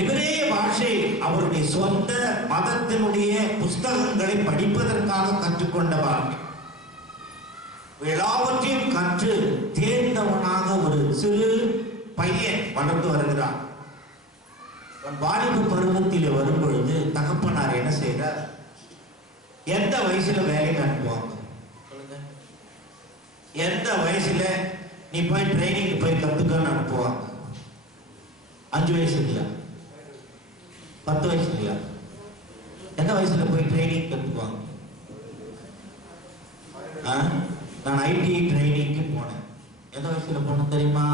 எபிரேய பாஷை அவருடைய சொந்த மதத்தினுடைய புஸ்தகங்களை படிப்பதற்காக கற்றுக்கொண்ட பாஷை. எல்லாவற்றையும் கற்று தேர்ந்தவனாக ஒரு சிறு பையன் வளர்ந்து வருகிறான். வாலிப பருவத்தில் வரும் பொழுது தகப்பனார் என்ன செய்யறார்? எந்த வயசுல வேலைக்கு அனுப்புவாங்க? எந்த வயசுல நீ போய் ட்ரைனிங் போய் கத்துக்கன்னு அனுப்புவாங்க? 5 வயசு இல்லையா? 10 வயசு இல்லையா? எந்த வயசுல போய் ட்ரைனிங் கத்துக்குவாங்க? நான் ஐடி ட்ரைனிங்க்கு போனேன். எந்த வயசுல போனேன் தெரியுமா?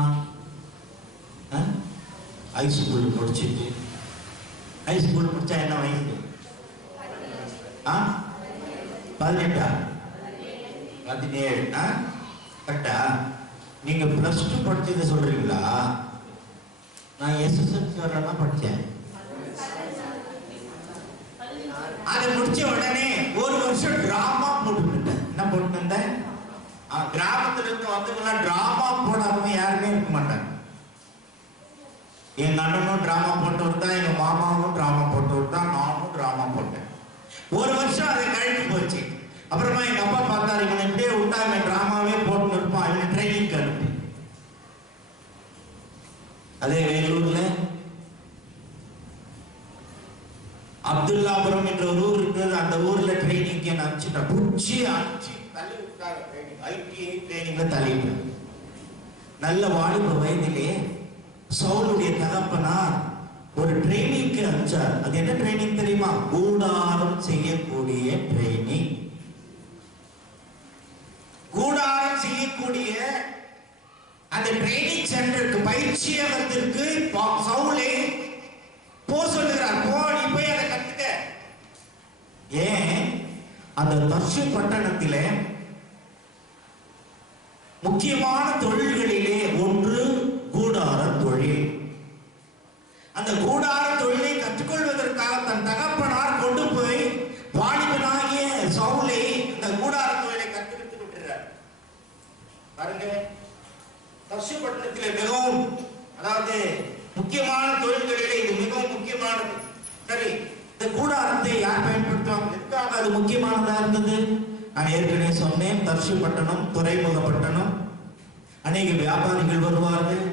ஹைஸ்கூல் முடிச்சுட்டு. ஹைஸ்கூல் முடிச்சா என்ன வயசு? 18 17 கரெக்டா? நீங்க +2 படிச்சதை சொல்றீங்களா? நான் SSLC வரலாம் படிச்சேன். அதை முடிச்ச உடனே ஒரு வருஷம் டிராமா போட்டுட்டேன். என்ன போட்டுட்டேன்? கிராமத்துல இருந்து வந்தவங்களாம் டிராமா போடாம யாருமே இருக்க மாட்டாங்க. எங்க அண்ணனும் டிராமா போட்டவர் தான், எங்க மாமாவும் டிராமா போட்டவர் தான், நானும் டிராமா போட்டேன். ஒரு வருஷம் அதை கழித்து போச்சு. அப்புறமா எங்க அப்பா பார்த்தாரு, இவன் இப்படியே விட்டா இவன் டிராமாவே போட்டு இருப்பான், இவன் ட்ரைனிங் அனுப்பி. அதே வேலூர்ல அப்துல்லாபுரம் என்ற ஒரு ஊர் இருக்கிறது. அந்த ஊர்ல ட்ரைனிங்க்கு என்ன அனுப்பிச்சுட்டா, புடிச்சு அனுப்பிச்சு தள்ளி விட்டாங்க. ஐடிஐ ட்ரைனிங்ல தள்ளிட்டாங்க. நல்ல வாலிப வயதிலே சவுலுடைய தகப்பனார் ஒரு ட்ரைனிங்க்கு அனுப்பிச்சார். அது என்ன ட்ரைனிங் தெரியுமா? கூடாரம் செய்யக்கூடிய ட்ரைனிங். கூடாரம் செய்யக்கூடிய அந்த ட்ரைனிங் சென்டருக்கு, பயிற்சியகத்திற்கு சவுலை போ சொல்லுகிறார். போ, நீ போய் அதை கத்துக்க. ஏன்? அந்த தர்ஷு பட்டணத்திலே முக்கியமான தொழில்களிலே ஒன்று கூடார தொழில். அந்த கூடார தொழிலை கற்றுக்கொள்வதற்காக தன் தகப்பனார் கொண்டு போய் வாலிபனாகிய சவுலை அந்த கூடார தொழிலை கற்றுவிட்டு விட்டுறார். பாருங்க, தர்ஷு பட்டணத்திலே மிகவும், அதாவது முக்கியமான தொழில்களிலே இது மிகவும் முக்கியமானது. சரி, இந்த கூடாரத்தை யார் பயன்படுத்துவாங்க? எதுக்காக அது முக்கியமானதா இருந்தது? நான் ஏற்கனவே சொன்னேன், தர்ஷு பட்டணம் துறைமுக பட்டணம். அநேக வியாபாரிகள் வருவார்கள்,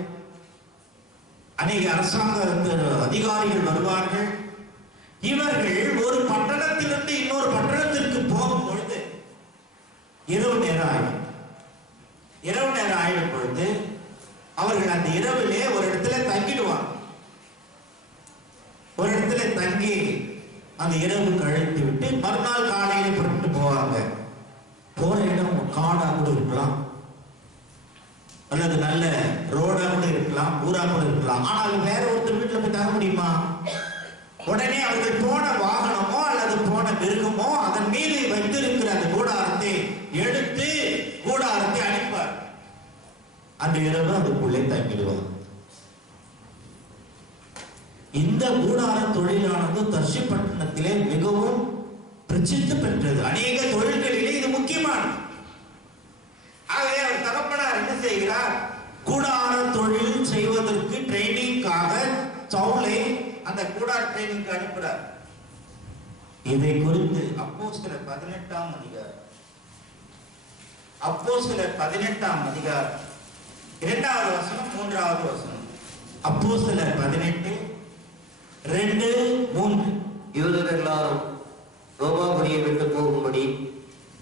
அநேக அரசாங்க அதிகாரிகள் வருவார்கள். இவர்கள் ஒரு பட்டணத்திலிருந்து இன்னொரு பட்டணத்திற்கு போகும் பொழுது இரவு நேரம் ஆயிடும். இரவு நேரம் ஆயிடும் பொழுது அவர்கள் அந்த இரவிலே ஒரு இடத்துல தங்கிடுவாங்க. ஒரு இடத்துல தங்கி அந்த இரவு கழித்து விட்டு மறுநாள் காலையில புறப்பட்டு போவாங்க. போற இடம் காடா கூட இருக்கலாம், அல்லது நல்ல ரோடா கூட இருக்கலாம், ஊரா கூட இருக்கலாம். ஆனால் வேற ஒருத்தர் வீட்டுல போய் தங்க முடியுமா? உடனே அவர்கள் போன வாகனமோ அல்லது போன மிருகமோ அதன் மீது வைத்திருக்கிற அந்த கூடாரத்தை எடுத்து கூடாரத்தை அடிப்பார். அந்த இரவு அதுக்குள்ளே தங்கிடுவார். இந்த கூடார தொழிலானது தர்ஷு பட்டணத்திலே மிகவும் பிரசித்தி பெற்றது. அநேக தொழில்களிலே இது முக்கியமானது. ஆகவே அவர் தகப்பனார் என்ன செய்கிறார்? கூடார தொழில் செய்வதற்கு ட்ரைனிங்காக சவுலை அந்த கூடார ட்ரைனிங்க்கு அனுப்புகிறார். இதை குறித்து அப்போஸ்தலர் 18ஆம் அதிகாரம், அப்போஸ்தலர் 18ஆம் அதிகாரம் 2வது வசனம் 3வது வசனம். அப்போஸ்தலர் 18:2-3. யூதர் எல்லாரும் ரோமாபுரியை விட்டு போகும்படி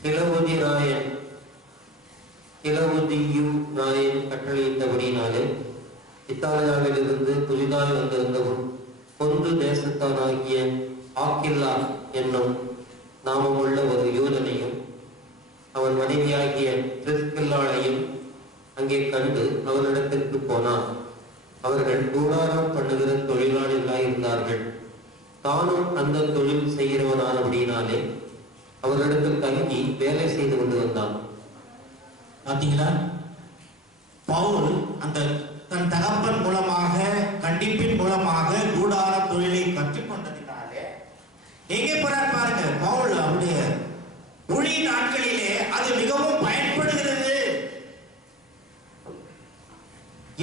கிலவுதியு நாயன் கட்டளையிட்டபடியினாலே இத்தாலியாவிலிருந்து புதிதாய் வந்திருந்தவன் பொந்து தேசத்தானாகிய ஆக்கில்லா என்னும் நாமமுள்ள ஒரு யூதனையும் அவன் மனைவியாகிய பிரிஸ்கில்லாளையும் அங்கே கண்டு அவரிடத்திற்கு போனான். அவர்கள் கூடாரம் பண்ணுகிற தொழிலாளிகளாய் இருந்தார்கள். தானும் அந்த தொழில் செய்கிறவனானபடியினாலே அவரிடத்தில் தங்கி வேலை செய்து கொண்டு வந்தான். பாத்தீங்களா? பவுல் அந்த தன் தகப்பன் மூலமாக, கண்டிப்பின் மூலமாக கூடார தொழிலை கற்றுக்கொண்டதினாலே எங்கே போறார் பாருங்க. பவுல் அவருடைய ஊழிய நாட்களிலே அது மிகவும் பயன்படுகிறது.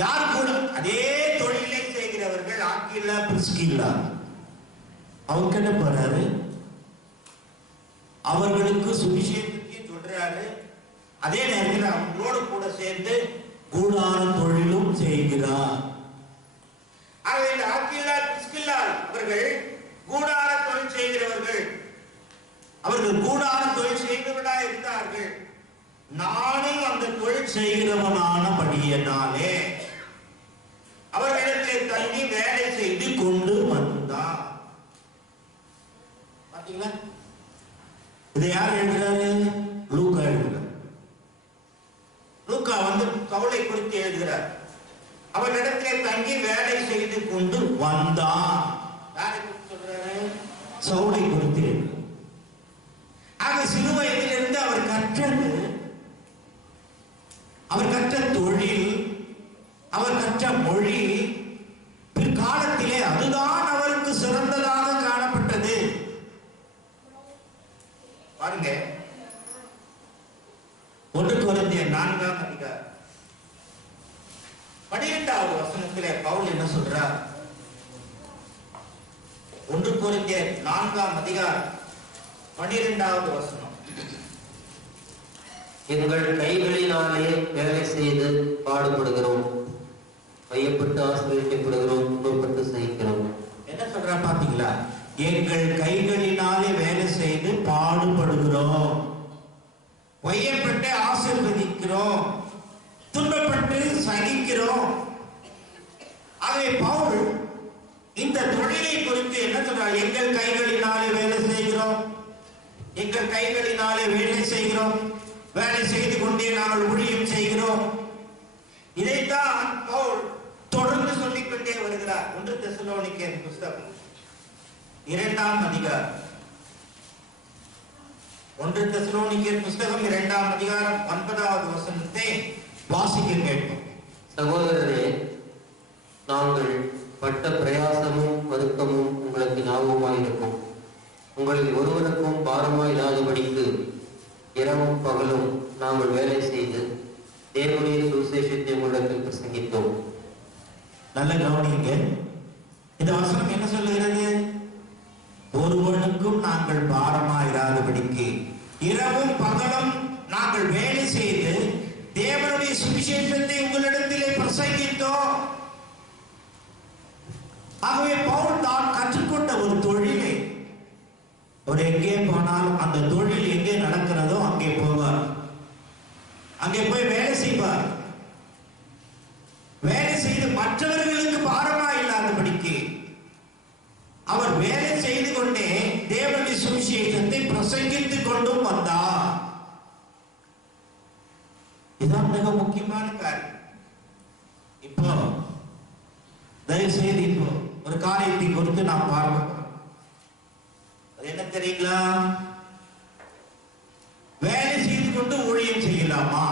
யார் கூட? அதே தொழிலை செய்கிறவர்கள், ஆக்கில்லா பிரிஸ்கில்லா. அவங்க என்ன போறாரு? அவர்களுக்கு சுவிசேஷத்தையும் சொல்றாரு. அதே நேரத்தில் அவங்களோடு கூட சேர்ந்து கூடார தொழிலும் செய்கிறார். ஆக்கில்லா பிரிஸ்கில்லா அவர்கள் கூடார தொழில் செய்கிறவர்கள். அவர்கள் கூடார தொழில் செய்கிறவர்களா இருந்தார்கள். நானும் அந்த தொழில் செய்கிறவனானபடியினாலே அவர்களிடத்திலே தங்கி வேலை செய்து கொண்டு வந்தார். பாத்தீங்களா? இதை யார் எழுதுறாரு? லூக்கா எழுதுறார். லூக்கா சவுலை குறித்து எழுதுகிறார். அவர்களிடத்திலே தங்கி வேலை செய்து கொண்டு வந்தான். யாரை குறித்து சொல்றாரு? சவுலை குறித்து எழுதுகிறார். ஆக சிறு வயதிலிருந்து அவர் கற்றது, அவர் கற்ற தொழில், அவர் கற்ற மொழி, பிற்காலத்திலே அதுதான் அவருக்கு சிறந்ததாக காணப்பட்டது. பாருங்க, 1 கொரிந்தியர் 4ஆம் அதிகாரம் 12வது வசனத்திலே பவுல் என்ன சொல்றார்? 1 கொரிந்தியர் 4ஆம் அதிகாரம் 12வது வசனம். எங்கள் கைகளினாலே வேலை செய்து பாடுபடுகிறோம், கையப்பட்டு ஆசிரியப்படுகிறோம், துன்பப்பட்டு சகிக்கிறோம். என்ன சொல்ற பாத்தீங்களா? எங்கள் கைகளினாலே வேலை செய்து பாடுபடுகிறோம், வையப்பட்டு ஆசீர்வதிக்கிறோம், துன்பப்பட்டு சகிக்கிறோம். ஆகவே பவுல் இந்த சொல்லுகிறார், எங்கள் கைகளினாலே வேலை செய்கிறோம், எங்கள் கைகளினாலே வேலை செய்கிறோம், வேலை செய்து கொண்டே நாங்கள் ஊழியம் செய்கிறோம். இதைத்தான் பவுல் தொடர்ந்து சொல்லிக் கொண்டே வருகிறார். 1 தெசலோனிக்கேயர் புத்தகம் 2ஆம் அதிகாரம், 1 தெசலோனிக்கேயர் புத்தகம் 2ஆம் அதிகாரம் 9வது வசனத்தை வாசிக்க கேட்போம். சகோதரரே, நாங்கள் பட்ட பிரயாசமும் வருத்தமும் உங்களுக்கு ஞாபகமாயிருக்கும். உங்களில் ஒருவருக்கும் பாரமாயிராதபடிக்கு இரவும் பகலும் நாங்கள் வேலை செய்து தேவனுடைய சுவிசேஷத்தை உங்களிடத்தில் பிரசங்கித்தோம். நல்ல கவனிங்க, இந்த வசனம் என்ன சொல்லுகிறது? ஒருவனுக்கும் நாங்கள் பாரமாயிராதபடிக்கு இரவும் பகலும் நாங்கள் வேலை செய்து தேவனுடைய சுவிசேஷத்தை உங்களிடத்திலே பிரசங்கித்தோம். ஆகவே பவுல் தான் கற்றுக்கொண்ட ஒரு தொழிலை, ஒரு எங்கே போனாலும் அந்த தொழில் எங்கே நடக்கிறதோ அங்கே போவார், அங்கே போய் வேலை செய்வார். வேலை செய்து மற்றவர்களுக்கு பாரமா இல்லாதபடிக்கு அவர் வேலை செய்து கொண்டே தேவனுடைய சுவிசேஷத்தை பிரசங்கித்துக் கொண்டும் வந்தார். இதுதான் மிக முக்கியமான காரியம். இப்போ தயவு செய்து இப்போ ஒரு காரியத்தை குறித்து நாம் பார்க்கணும். அது என்ன தெரியுங்களா? வேலை செய்து கொண்டு ஊழியம் செய்யலாமா?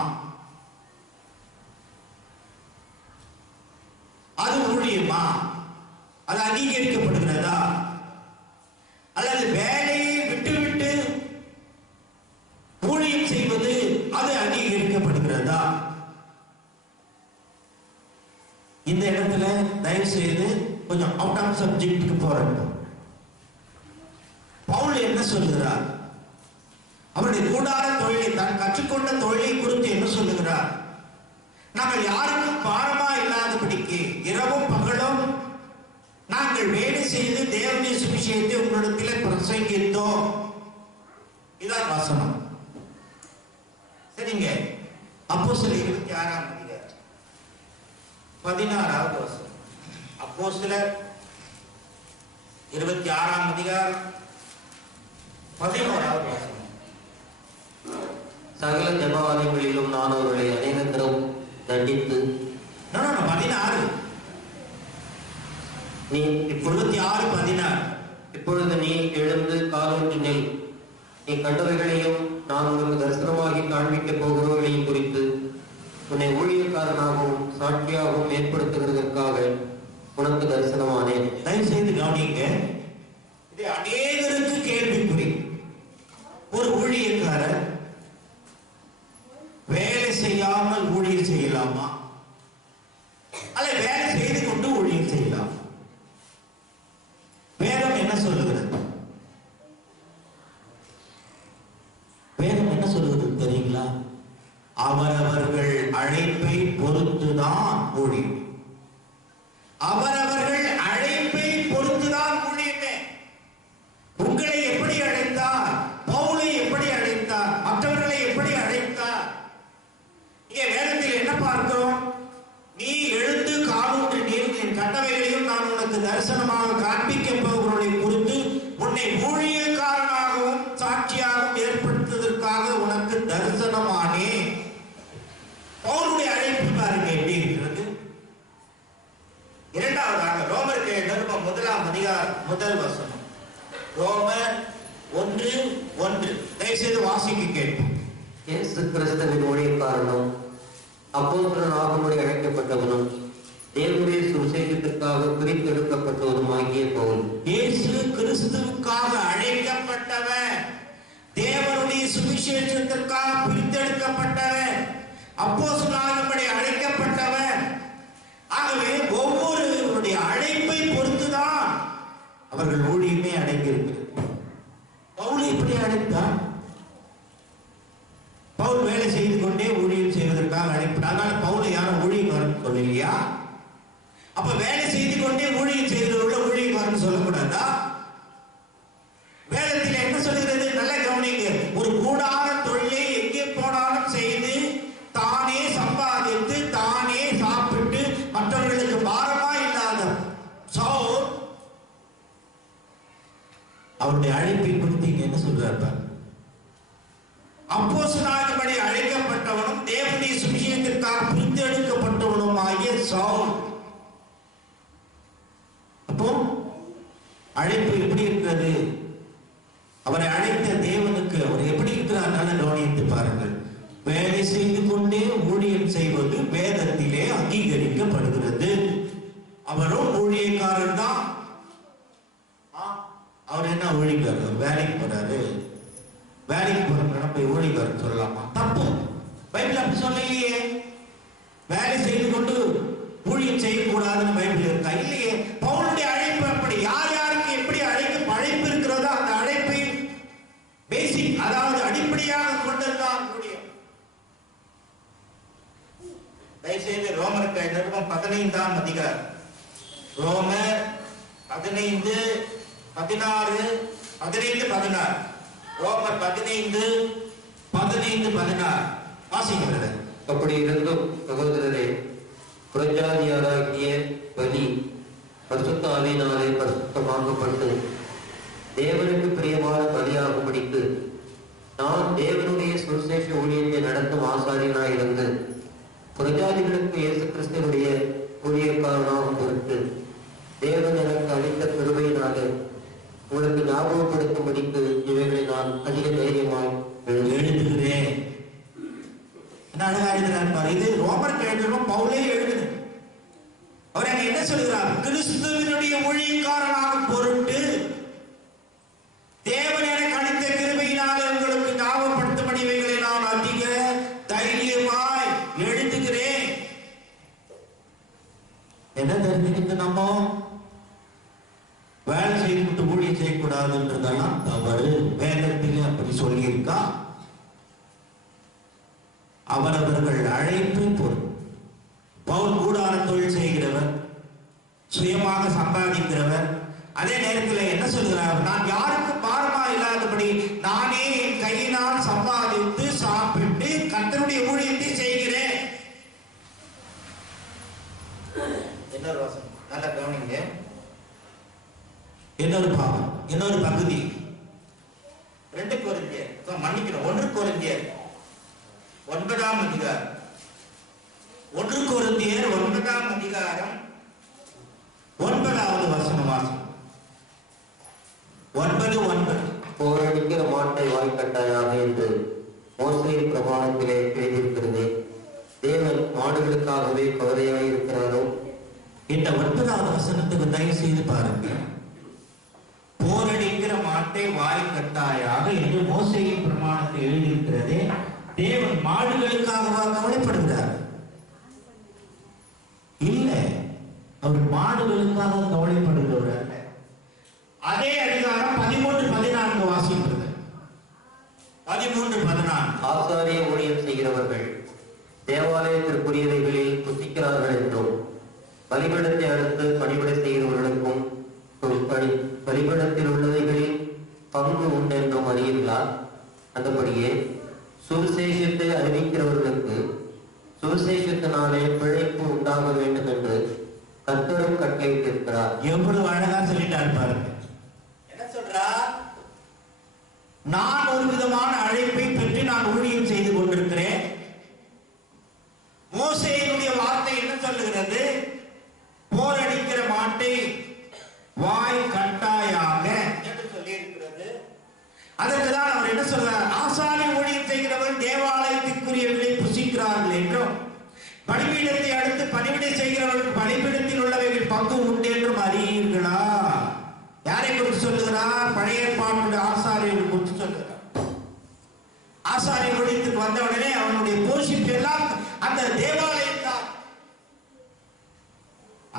அது ஊழியமா? அது அங்கீகரிக்கப்படுகிறதா? அல்லது வேலையை விட்டுவிட்டு ஊழியம் செய்வது அது அங்கீகரிக்கப்படுகிறதா? இந்த இடத்துல தயவு செய்து கொஞ்சம் அவுட் ஆஃப் சப்ஜெக்டுக்கு போறோம். பவுல் என்ன சொல்லுகிறார்? அவருடைய கூடார தொழிலை, தான் கற்றுக்கொண்ட தொழிலை குறித்து என்ன சொல்லுகிறார்? நாங்கள் யாருக்கும் பாரமா இல்லாதபடிக்கு இரவும் பகலும் நாங்கள் வேலை செய்து தேவனுடைய சுவிசேஷத்தை உங்களிடத்திலே பிரசங்கித்தோம். இதான் வசனம். சரிங்க. அப்போஸ்தலர் 26ஆம் அதிகாரம் 16வது வசனம். அப்போஸ்தலர் 26ஆம் அதிகாரம் 11வது வசனம். சகல ஜெபவாதங்களிலும் நான் அவர்களை அநேக தரம் தண்டித்து 16 நீ 26:16 இப்பொழுது நீ எழுந்து காலூன்றி நெல். நீ கண்டவைகளையும் நான் உனக்கு தரிசனமாகி காண்பிக்கப் போகிறவர்களையும் குறித்து உன்னை ஊழியக்காரனாகவும் சாட்சியாகவும் ஏற்படுத்துகிறதற்காக உனக்கு தரிசனமானேன். தயவு செய்து கவனிங்க. இது அநேகருக்கு கேள்விக்குறி. ஒரு ஊழியக்காரர் வேலை செய்யாமல் ஊழியம் செய்யலாமா, அல்ல வேலை செய்து கொண்டு ஊழியம் செய்யலாம்? வேதம் என்ன சொல்லுகிறது? வேதம் என்ன சொல்லுகிறது தெரியுங்களா? அவரவர்கள் அழைப்பை பொறுத்துதான் ஊழியம். அவரவர்கள் அழைப்பை பொறுத்துதான் ஊழியமே. உங்களை எப்படி அழைத்தார்? பவுலை எப்படி அழைத்தார்? மற்றவர்களை எப்படி அழைத்தார்? இங்கே வேதத்தில் என்ன பார்க்கிறோம்? நீ எழுந்து காலூன்றி நீர், என் கட்டளைகளையும் நான் உனக்கு தரிசனமாக காண்பிக்க போகிறவர்களை குறித்து உன்னை ஊழியக்காரனாகவும் சாட்சியாகவும் ஏற்படுத்துவதற்காக உனக்கு தரிசனமானே. பவுலுடைய அழைப்பு பாருங்க எப்படி இருக்கிறது. இரண்டாவதாக ரோமருக்கு நிருபம் 1ஆம் அதிகாரம் 1 வசனம். ரோமர் 1:1 தயவு செய்து வாசிக்க கேட்போம். இயேசு கிறிஸ்துவின் ஊழியக்காரனும் அப்போஸ்தலன் ஆகும்படி அழைக்கப்பட்டவனும் தேவனுடைய சுவிசேஷத்திற்காக பிரித்தெடுக்கப்பட்டவனும் ஆகிய பவுல். இயேசு கிறிஸ்துவுக்காக அழைக்கப்பட்டவன், தேவனுடைய சுவிசேஷத்திற்காக பிரித்தெடுக்கப்பட்டவன், அப்போஸ்தலனாகும்படி அழைக்கப்பட்டவன். ஆகவே ஒவ்வொருவருடைய அழைப்பை பொறுத்துதான் அவர்கள் ஊழியமே அடங்கியிருக்கிறது. பவுல் எப்படி அழைத்தார்? பவுல் வேலை செய்து கொண்டே ஊழியம் செய்வதற்காக அழைப்பார். அதனால பவுலை யாரும் ஊழியக்காரன் சொல்லலையா? அப்ப வேலை செய்து கொண்டே ஊழியம் செய்கிறவர்கள ஊழியக்காரன் சொல்லக்கூடாதா? வேதத்தில் என்ன சொல்கிறது? நல்ல கவனிங்க. ஒரு கூடார தொழிலை எங்கே போனாலும் செய்து தானே சம்பாதித்து தானே சாப்பிட்டு மற்றவர்களுக்கு பாரமா இல்லாத சவுல் அவருடைய அழைப்பை குறித்து இங்க என்ன சொல்றாரு? அப்போஸ்தலனாகும்படி அழைக்கப்பட்டவனும் தேவனுடைய சுவிசேஷத்திற்காக பிரித்தெடுக்கப்பட்டவனும் ஆகிய சவுல். அப்போ அழைப்பு எப்படி இருக்கிறது? அவரை அழைத்த தேவனுக்கு அவர் எப்படி இருக்கிறார்? நல்ல கவனித்து பாருங்கள். வேலை செய்து கொண்டே ஊழியம் செய்வது வேதத்திலே அங்கீகரிக்கப்படுகிறது. அவரும் ஊழியக்காரர் தான். அவர் என்ன ஊழியக்காரர்? வேலைக்கு போறாரு. வேலைக்கு போற போய் ஊழியக்காரர் சொல்லலாமா? தப்பு. பைபிள் அப்படி சொல்லலையே. வேலை செய்து கொண்டு ஊழியம் செய்யக்கூடாதுன்னு பைபிள் இருக்கா? இல்லையே. பவுலுடைய அழைப்பு அப்படி. யார் யாருக்கு எப்படி அழைப்பு இருக்கிறதோ அந்த அழைப்பை பேசிக், அதாவது அடிப்படையாக கொண்டதுதான் ஊழியம். தயவுசெய்து ரோமருக்கு நிருபம் 15ஆம் அதிகாரம், ரோமர் 15, 16, 16, ரோமர் 15, 16 வாசிக்கிறது. அப்படி இருந்தும் சகோதரரே, புறஜாதியாராகிய பலி பரிசுத்த ஆவியினாலே பரிசுத்தமாக்கப்பட்டு தேவனுக்கு பிரியமான பலியாகும்படிக்கு நான் தேவனுடைய சுவிசேஷ ஊழியத்தை நடத்தும் ஆசாரியனாய் இருந்து புறஜாதிகளுக்கு இயேசு கிறிஸ்துவினுடைய ஊழியக்காரனாகும் பொருட்டு தேவன் எனக்கு அளித்த கிருபையினாலே உங்களுக்கு ஞாபகப்படுத்தும்படிக்கு இவைகளை நான் அதிக தைரியமாய் எழுதுகிறேன். இது ரோமர் எழுதுறோம், பவுலே எழுதுது. அவர் அங்க என்ன சொல்கிறார்? கிறிஸ்துவினுடைய ஊழியக்காரனாக பொருட்டு தேவன் எனக்கு அளித்த கிருபையினாலே உங்களுக்கு ஞாபகப்படுத்தும்படி இவைகளை நான் அதிக தைரியமாய் எழுதுகிறேன். என்ன தெரிஞ்சுக்கிட்டு நம்ம வேலை செய்து ஊழியம் செய்யக்கூடாதுன்றதெல்லாம் தவறு. வேதத்தில் அப்படி சொல்லியிருக்கா? அவரவர்கள் அழைப்பு பொருள். பவுல் கூடார தொழில் செய்கிறவர், சுயமாக சம்பாதிக்கிறவர். அதே நேரத்தில் என்ன சொல்கிறார்? நான் யாருக்கும் பாரமா இல்லாதபடி நானே என் கையினால் சம்பாதித்து சாப்பிட்டு கர்த்தருடைய ஊழியத்தை செய்கிறேன். இன்னொரு வசனம் நல்ல கவனிங்க. இன்னொரு பாகம், இன்னொரு பகுதி 2 கொரிந்தியர், மன்னிக்கணும் 1 கொரிந்தியர் 9ஆம் அதிகாரம், 1 கொரிந்தியர் 9ஆம் அதிகாரம் 9வது வசனம் வாசி. 9:9 போரடிக்கிற மாட்டை வாய்க்கட்டாயாக என்று மோசேயின் பிரமாணத்திலே எழுதியிருக்கிறது. தேவன் மாடுகளுக்காகவே கவலையாக இருக்கிறாரோ? இந்த 9வது வசனத்துக்கு தயவு செய்து பாருங்க. போரடிக்கிற மாட்டை வாய்க்கட்டாயாக என்று மோசேயின் பிரமாணத்தில் எழுதியிருக்கிறதே, தேவன் மாடுகளுக்காகவா கவலைப்படுகிறார்? இல்லை, அவர் மாடுகளுக்காக கவலைப்படுகிறவர். அதே அதிகாரம் 13-14 வாசிக்கிறது. 13-14 ஆசாரிய ஊழியம் செய்கிறவர்கள் தேவாலயத்திற்குரியவைகளில் புசிக்கிறார்கள் என்றும் பலிபீடத்தை அடுத்து பணிவிடை செய்கிறவர்களுக்கும் பலிபீடத்தில் உள்ளவைகளில் பங்கு உண்டென்றும் அறியீர்களா? அந்தபடியே சுவிசேஷத்தை அறிவிக்கிறவர்களுக்கு சுவிசேஷத்தினாலே பிழைப்பு உண்டாக வேண்டும் என்று கர்த்தரும் கட்டளையிட்டிருக்கிறார். எவ்வளவு அழகா சொல்லிட்டார் பாருங்க. என்ன சொல்றார்? நான் ஒரு விதமான அழைப்பை பெற்று நான் ஊழியம் செய்து கொண்டிருக்கிறேன். மோசேயினுடைய வார்த்தை என்ன சொல்லுகிறது? போரடிக்கிற மாட்டை வாய் கட்டாயாக என்று சொல்லி இருக்கிறது. அதற்குதான் அவர் என்ன சொல்றார்? ஆசாரிய ஊழியம் செய்கிறவர் தேவாலயத்திற்குரியவர்களை புசிக்கிறார்கள் என்றும் பலிபீடத்தை அடுத்து பணிவிடை செய்கிறவர்கள் பலிபீடத்தில் உள்ளவைகள் பங்கு உண்டு என்றும் அறியீர்களா? யாரை குறித்து சொல்லுகிறார்? பழைய ஏற்பாட்டுடைய ஆசாரியர்களை குறித்து சொல்லுகிறார். ஆசாரிய ஊழியத்துக்கு வந்தவுடனே அவனுடைய போஷிப்பு எல்லாம் அந்த தேவாலயம் தான்.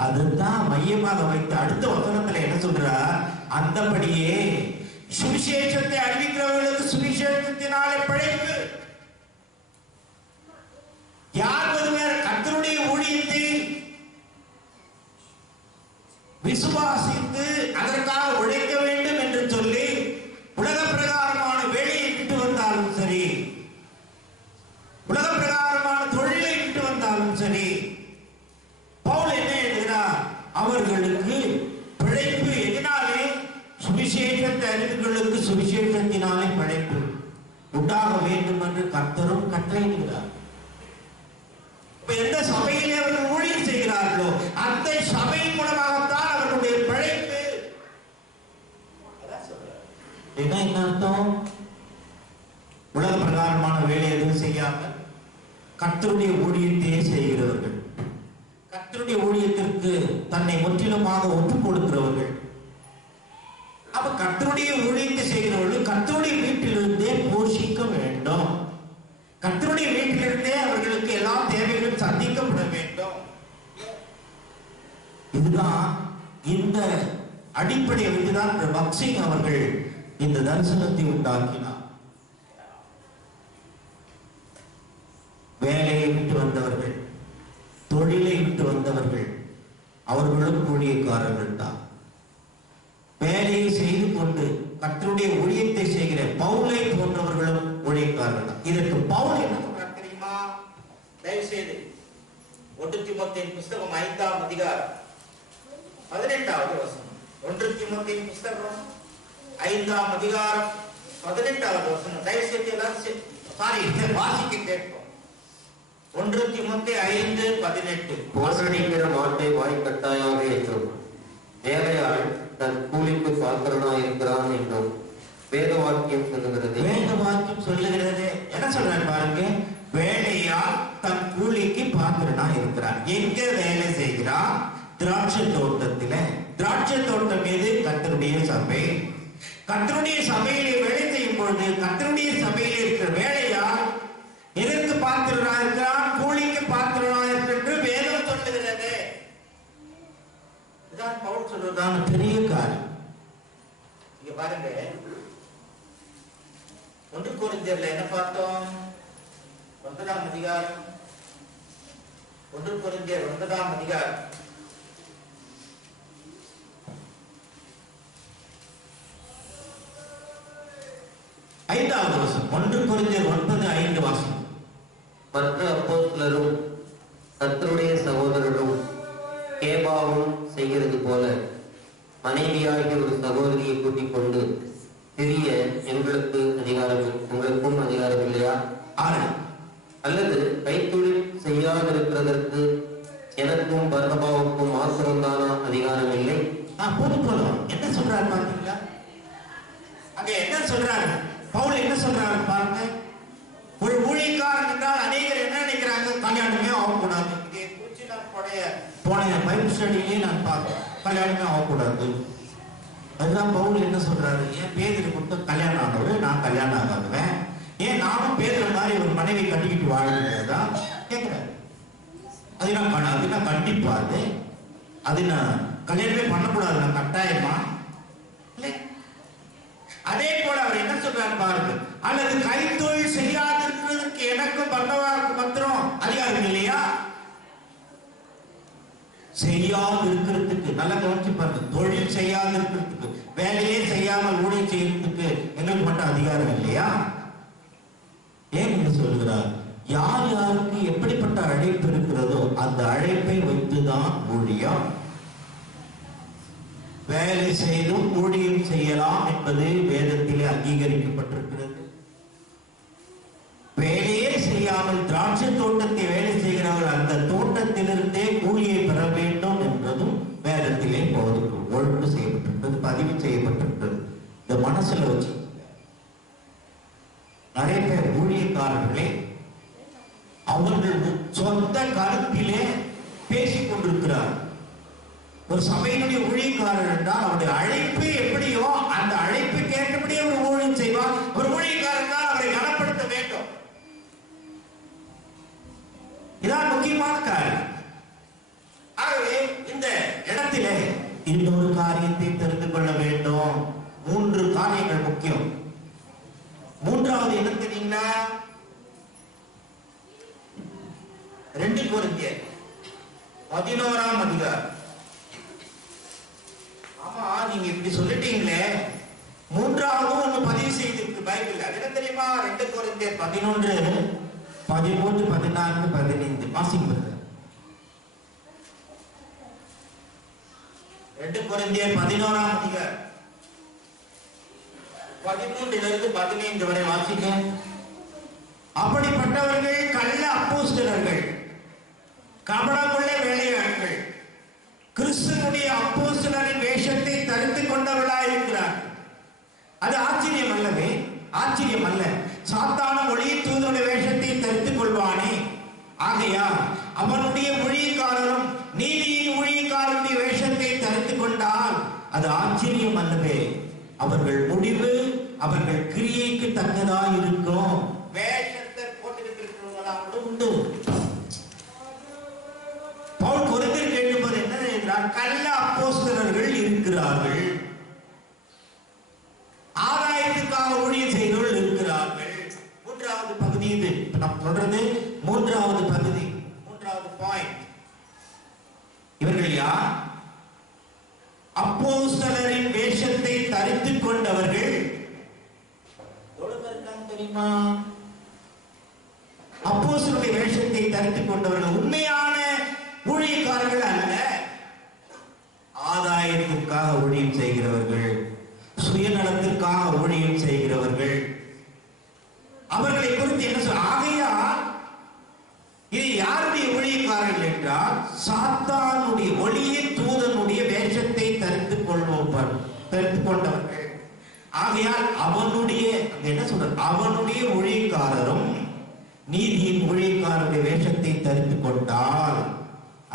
அதுதான் மையமாக வைத்து அடுத்த வசனத்துல என்ன சொல்றார்? அந்தபடியே சுவிசேஷத்தை அறிவிக்கிறவர்களுக்கு சுவிசேஷத்தினாலே பிழைப்பு. யார் ஒருவர் கர்த்தருடைய ஊழியத்தை விசுவாசித்து அதற்காக உழைக்க வேண்டும் என்று சொல்லி உலக பிரகாரமான வேலையை விட்டு வந்தாலும் சரி, உலக பிரகாரமான தொழிலை விட்டு வந்தாலும் சரி, பவுல் என்ன எழுதுகிறார்? அவர்களுக்கு பிழைப்பு எதனாலே? சுவிசேஷத்தை அறிவுகளுக்கு சுவிசேஷத்தினாலே படைப்பு உண்டாக வேண்டும் என்று கர்த்தரும் கட்டளையிடுகிறார். எந்த சபையிலே அவர்கள் ஊழியம் செய்கிறார்களோ அந்த சபையின் மூலமாகத்தான் அவர்களுடைய பிழைப்பு. என்ன அர்த்தம்? உலக பிரகாரமான வேலை எதுவும் செய்யாமல் கர்த்தருடைய ஊழியத்தையே செய்கிறவர்கள், கர்த்தருடைய ஊழியத்திற்கு தன்னை முற்றிலுமாக ஒப்புக் கொடுக்கிறவர்கள். அப்ப கர்த்தருடைய ஊழியத்தை செய்கிறவர்கள் கர்த்தருடைய வீட்டிலிருந்தே போஷிக்க வேண்டும். கர்த்தருடைய வீட்டிலிருந்தே அவர்களுக்கு எல்லா தேவைகளும் சந்திக்கப்பட வேண்டும். இதுதான் இந்த அடிப்படையை வைத்துதான் பக்சிங் அவர்கள் இந்த தரிசனத்தை உண்டாக்கினார். வேலையை விட்டு வந்தவர்கள், தொழிலை விட்டு வந்தவர்கள், அவர்களும் ஊழியக்காரர்கள் தான். வேலையை செய்து கொண்டு கர்த்தருடைய ஊழியத்தை செய்கிற பவுலை போன்றவர்களும் ஊழியக்காரர்கள் தான். இதற்கு பவுல் என்ன சொல்றார் தெரியுமா? தயவு செய்து 1 தீமோத்தேயுவின் புத்தகம் 5ஆம் அதிகாரம் 18வது வசனம். 1 தீமோத்தேயுவின் புத்தகம் 5ஆம் அதிகாரம் 18வது வசனம். தயவு செய்து எல்லாரும் வாசிக்க கேட்போம். 1 தீமோத்தேயு 5:18. போஷணிக்கிற மாட்டை வாய்க்கட்டாயாக என்றும் வேலையாள் தன் கூலிக்கு பாத்திரனா இருக்கிறான் என்றும் வேத வாக்கியம் சொல்லுகிறது. வேத வாக்கியம் சொல்லுகிறது. என்ன சொல்றாரு பாருங்க, வேலையாள் தன் கூலிக்கு பாத்திரனா இருக்கிறான். எங்க வேலை செய்கிறான்? திராட்சை தோட்டத்தில. திராட்சை தோட்டம் மீது கர்த்தருடைய சபை. கர்த்தருடைய சபையிலே வேலை செய்யும் பொழுது கர்த்தருடைய சபையிலே இருக்கிற வேலையாள் எதற்கு பாத்திரனா இருக்கிறான்? கூலிக்கு பாத்திரனா என்று வேதம் சொல்லுகிறது. இதான் பவுல் சொல்றதான பெரிய காரியம். இங்க பாருங்க, 1 கொரிந்தியர்ல என்ன பார்த்தோம்? 9ஆம் அதிகாரம். 1 கொரிந்தியர் 9ஆம் அதிகாரம் 5வது வசனம். 1 கொரிந்தியர் 9:5 வாசனம். மற்ற அப்போஸ்தலரும் கர்த்தருடைய சகோதரரும் கேபாவும் செய்கிறது போல மனைவியாகிய ஒரு சகோதரியை கூட்டிக் கொண்டு திரிய உங்களுக்கும் அதிகாரம் இல்லையா? அல்லது கைத்தொழில் செய்யாதிருக்கிறதற்கு எனக்கும் பர்னபாவுக்கும் மாத்திரம்தானா அதிகாரம் இல்லை? என்ன சொல்றாரு பாத்தீங்களா? அங்க என்ன சொல்றாரு பவுல்? என்ன சொல்றாரு பாருங்க. ஒரு ஊழியக்காரன் என்றால் அநேகர் என்ன நினைக்கிறாங்க? கல்யாணமே ஆகக்கூடாது. போன பைபிள் ஸ்டடியிலே நான் பார்த்தேன், கல்யாணமே ஆகக்கூடாது. அதுதான் பவுல் என்ன சொல்றாரு. ஏன் பேதுரு மட்டும் கல்யாணம் ஆனவர், நான் கல்யாணம் ஆகாதுவேன்? ஏன் நானும் பேதுரு மாதிரி ஒரு மனைவி கட்டிக்கிட்டு வாழ்கிறதா கேட்கிறாரு. அது நான் கண்டிப்பா அது நான் கல்யாணமே பண்ணக்கூடாது, நான் கட்டாயமா இல்லை. அதே போல அவர் என்ன சொல்றாரு பாருங்க. அல்லது கைத்தொழில் செய்யாதிருக்கிறதுக்கு எனக்கும் பர்னபாவுக்கும் மாத்திரம் அதிகாரம் இல்லையா? செய்யாது இருக்கிறதுக்கு நல்லா கவனிச்சு பாருங்க. தொழில் செய்யாது இருக்கிறதுக்கு, வேலையே செய்யாமல் ஊழியம் செய்யறதுக்கு எங்களுக்கு மட்டும் அதிகாரம் இல்லையா? ஏன் என்று சொல்கிறார்? யார் யாருக்கு எப்படிப்பட்ட அழைப்பு இருக்கிறதோ அந்த அழைப்பை வைத்துதான் ஊழியம். வேலை செய்தும் ஊழியம் செய்யலாம் என்பது வேதத்திலே அங்கீகரிக்கப்பட்டிருக்கிறது. வேலையே செய்யாமல் திராட்சை தோட்டத்தை வேலை செய்கிறவர்கள் அந்த தோட்டத்திலிருந்தே கூலியை பெற வேண்டும் என்பதும் வேதத்திலே ஒழுங்கு செய்யப்பட்டிருக்கிறது, பதிவு செய்யப்பட்டிருக்கிறது. இந்த மனசுல வச்சு நிறைய பேர் ஊழியக்காரர்களே அவர்கள் சொந்த கருத்திலே பேசிக் கொண்டிருக்கிறார். ஒரு சபையினுடைய ஊழியக்காரர் என்றால் அவருடைய அழைப்பு எப்படியோ அந்த அழைப்புக்கு ஏற்றபடி அவர் ஊழியம் செய்வார். ஒரு ஊழியக்காரர் தான் அவரை கனப்படுத்த வேண்டும். இதான் முக்கியமான காரியம். ஆகவே இந்த இடத்திலே இன்னொரு காரியத்தை தெரிந்து கொள்ள வேண்டும். 3 காரியங்கள் முக்கியம். 3வது என்ன தெரியுங்களா? 2 கொரிந்தியர் 11ஆம் அதிகாரம். ஆமா, நீங்க இப்படி சொல்லிட்டீங்களே, 3வது ஒண்ணு பதிவு செய்திருக்கு பைபிள். அது என்ன தெரியுமா? 2 கொரிந்தியர் 11, 13, 14, 15 வாசிங்க. 2 கொரிந்தியர் 11ஆம் அதிகாரம் 13 15 வரை வாசிக்க. அப்படிப்பட்டவர்கள் கள்ள அப்போஸ்தலர்கள், கபடமுள்ள வேலையாட்கள், கிறிஸ்துவனுடைய அப்போஸ்தலரின் வேஷத்தை தரித்து கொண்டவர்களாக இருக்கிறார். அது ஆச்சரியம் அல்லவே, ஆச்சரியம் அல்ல. சாத்தான ஒளியின் தூதனுடைய வேஷத்தை தரித்துக் கொள்வானே, ஆகையால் அவனுடைய ஊழியக்காரரும் நீதியின் ஊழியக்காரருடைய வேஷத்தை தரித்துக் கொண்டால் அது ஆச்சரியம் அல்லவே. அவர்கள் முடிவு அவர்கள் கிரியைக்கு தக்கதாக இருக்கும். வேஷத்தை போட்டிருக்கிறவர்களா உண்டு. பவுல் கொரிந்தியர் கேட்கும்போது என்ன என்றால், கள்ள அப்போஸ்தலர்கள் இருக்கிறார்கள், ஆதாயத்துக்காக ஊழியம் செய்தவர்கள் இருக்கிறார்கள். மூன்றாவது பகுதி இது. நாம் தொடர்ந்து மூன்றாவது பகுதி, மூன்றாவது பாயிண்ட். இவர்கள் யார்? அப்போஸ்தலரின் வேஷத்தை தரித்துக் கொண்டவர்கள். எவ்வளவு இருக்காங்க தெரியுமா? அப்போஸ்தலருடைய வேஷத்தை தரித்துக் கொண்டவர்கள் உண்மையான ஊழியக்காரர்கள் அல்ல, ஆதாயத்திற்காக ஊழியம் செய்கிறவர்கள், சுயநலத்திற்காக ஊழியம் செய்கிறவர்கள். அவர்களை குறித்து என்ன சொல்ல? ஆகையால் இது யாருடைய ஊழியக்காரர்கள் என்றால், சாத்தானுடைய ஒளியின் தூதனுடைய வேஷத்தை தரித்துக் கொண்டவர்கள். ஆகையால் அவனுடைய என்ன சொல்ற, அவனுடைய ஊழியக்காரரும் நீதியின் ஊழியக்காரருடைய வேஷத்தை தரித்துக் கொண்டால்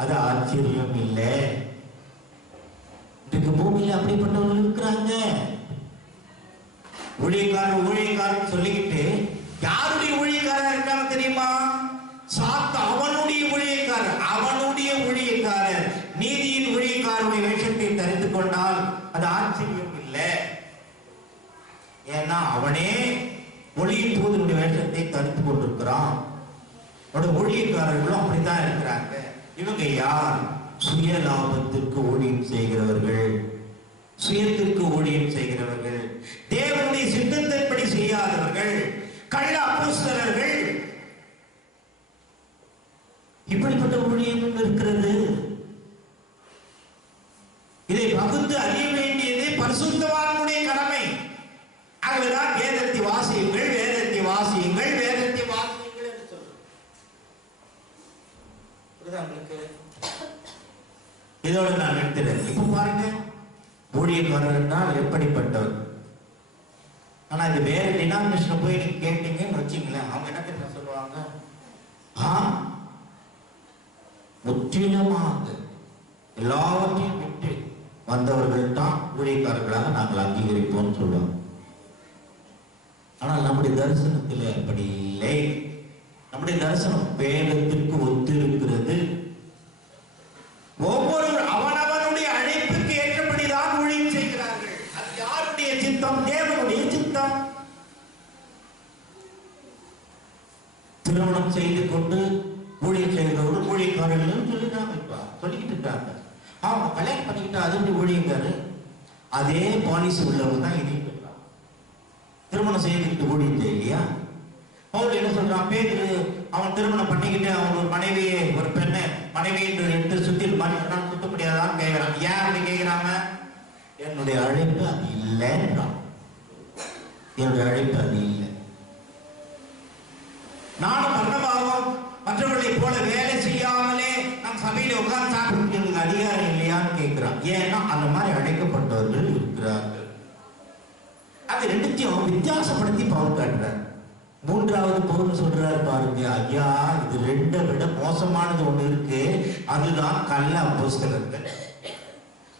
அது ஆச்சரியம் இல்லை. இன்றைக்கு பூமியில் அப்படிப்பட்டவர்கள் இருக்கிறாங்க. ஊழியக்காரன் சொல்லிக்கிட்டு யாருடைய ஊழியக்காரர் இருக்காங்க தெரியுமா? அவனுடைய ஊழியக்காரர் நீதியின் ஊழியக்காரருடைய வேஷத்தை தரித்துக் கொண்டால் அது ஆச்சரியம் இல்லை. ஏன்னா அவனே ஒளியின் தூதனுடைய வேஷத்தை தரித்துக் கொண்டிருக்கிறான். ஊழியக்காரர்களும் அப்படித்தான் இருக்கிறாங்க. இவங்க யார்? சுய லாபத்திற்கு ஊழியம் செய்கிறவர்கள், சுயத்திற்கு ஊழியம் செய்கிறவர்கள், தேவனுடைய சித்தத்தின்படி செய்யாதவர்கள், கள்ள அப்போஸ்தலர்கள். இப்படிப்பட்ட ஊழியம் இருக்கிறது. இதை பகுத்து அறிய வேண்டியது பரிசுத்தவான்களுடைய கடமை. ஆகவேதான் வேதத்தை வாசியுங்கள், வேதத்தை வாசியுங்கள், வேதத்தை வாசியுங்கள் என்று சொல்றோம். இதோட நான் நிறுத்துறேன். இப்ப பாருங்க, ஊழியக்காரர் என்றால் எப்படிப்பட்டவர். ஆனா இது வேற டினாமினேஷன் போய் நீங்க கேட்டீங்கன்னு வச்சுங்களேன், அவங்க என்ன தெரியுமா சொல்லுவாங்க? முற்றிலுமாக எல்லாவற்றையும் விட்டு வந்தவர்கள் தான் ஊழியக்காரர்களாக நாங்கள் அங்கீகரிப்போம் சொல்லுவோம். ஆனால் நம்முடைய தரிசனத்தில் அப்படி இல்லை. நம்முடைய தரிசனம் வேதத்திற்கு ஒத்து இருக்கிறது. ஒவ்வொரு அவனவனுடைய அழைப்புக்கு ஏற்றபடிதான் ஊழியம் செய்கிறார்கள். அது யாருடைய சித்தம்? தேவனுடைய சித்தம். திருமணம் செய்து கொண்டு ஊழியம் செய்கிறவர்கள் ஊழியக்காரர்கள் சொல்லிக்கிட்டு இருக்காங்க. அவங்க கல்யாணம் பண்ணிக்கிட்டு அது ஊழியக்காரு. அதே பாலிசி உள்ளவங்க தான் இதையும் திருமணம் செய்துக்கிட்டு ஊழியம் செய்யலையா? பவுல் என்ன சொல்றான்? பேதுரு அவன் திருமணம் பண்ணிக்கிட்டு அவன் ஒரு மனைவியை, ஒரு பெண்ணை மனைவி என்று எடுத்து சுத்தி மனுஷனான் சுத்த முடியாதான்னு கேட்கிறான். ஏன் அப்படி கேட்கிறாங்க? என்னுடைய அழைப்பு அது இல்லைன்றான். என்னுடைய அழைப்பு அது இல்லை. நானும் பர்னபாவும் மற்றவர்களை போல வேலை செய்யாமலே நம் சபையில உட்கார்ந்து சாப்பிட்டு அதிகாரம் இல்லையான்னு கேட்கிறான். ஏன்னா அந்த மாதிரி அழைக்கப்பட்டவர்கள் இருக்கிறார்கள். அது ரெண்டுத்தையும் வித்தியாசப்படுத்தி பவுல் காட்டுறார். மூன்றாவது பவுல் சொல்றாரு பாருங்க, ஐயா இது ரெண்டை விட மோசமானது ஒண்ணு இருக்கு. அதுதான் கள்ள அப்போஸ்தலர்கள்.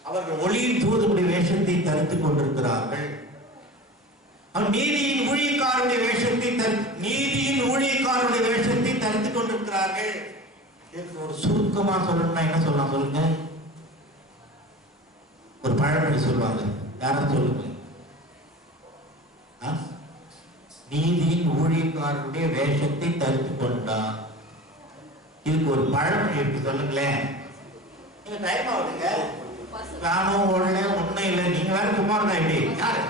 அவர்கள் ஒளியின் தூதனுடைய வேஷத்தை தரித்துக் கொண்டிருக்கிறார்கள். நீதியின் ஊழியக்காரருடைய வேஷத்தை தரித்துக் கொண்டிருக்கிறார்கள். ஒரு சுருக்கமா சொல்லணும்னா என்ன சொல்லலாம் சொல்லுங்க? ஒரு பழமொழி சொல்லுவாங்க, யாரும் சொல்லுங்க. நீதியின் ஊழியக்காரருடைய வேஷத்தை தரித்துக் கொண்டார். இதுக்கு ஒரு பழமொழி இருக்கு, சொல்லுங்களேன். நீங்க டைம் ஆகுதுங்க, நானும் ஒண்ணு ஒண்ணும் இல்லை. நீங்க வேற குமார் தான். எப்படி யாரு?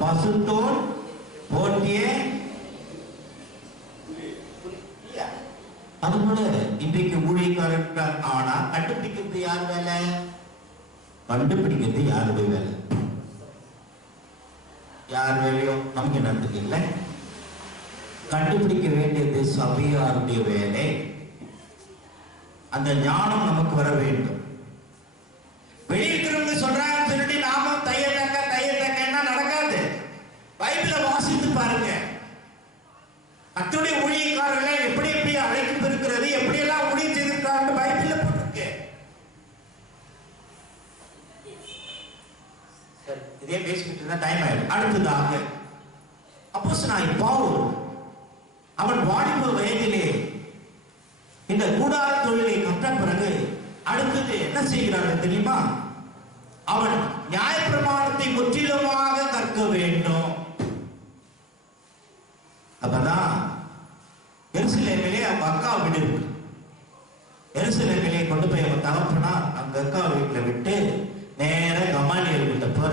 பசுத்தோல் போட்டிய. அதுபோல இன்றைக்கு ஊழியக்காரர்கள். ஆனா கண்டுபிடிக்கிறது யார் வேலை? கண்டுபிடிக்கிறது யாருடைய வேலை? யார் வேலையும் நமக்கு என்னத்துக்கு இல்லை. கண்டுபிடிக்க வேண்டியது சபையாருடைய வேலை. அந்த ஞானம் நமக்கு வர வேண்டும். வெளியிருக்கிறவங்க சொல்றாங்கன்னு சொல்லிட்டு நாமும் தைய தக்கன்னா நடக்காது. பைபிளை வாசித்து பாருங்க. கர்த்தருடைய ஊழியக்காரர்களை எப்படி எப்படி அழைப்பு இருக்கிறது, எப்படி எல்லாம் ஊழியம் செய்திருக்காங்க பைபிள்ல போட்டிருக்கு. இதே பேசிக்கிட்டு இருந்தா டைம் ஆயிடும். அடுத்ததாக அப்போஸ்தலனாகிய பவுல் அவன் வாலிப வயதிலே இந்த கூடார தொழிலை கற்ற பிறகு அடுத்தது என்ன செய்கிறார்கள் தெரியுமா? அவன் நியாயப்பிரமாணத்தை முற்றிலுமாக கற்க வேண்டும். அப்பதான் எருசலேமிலே அவங்க அக்கா வீடு இருக்கு. எருசலேமிலே கொண்டு போய் அவன் தகப்பனா அவங்க அக்கா வீட்டுல விட்டு நேர கமாலியல் கிட்ட போற.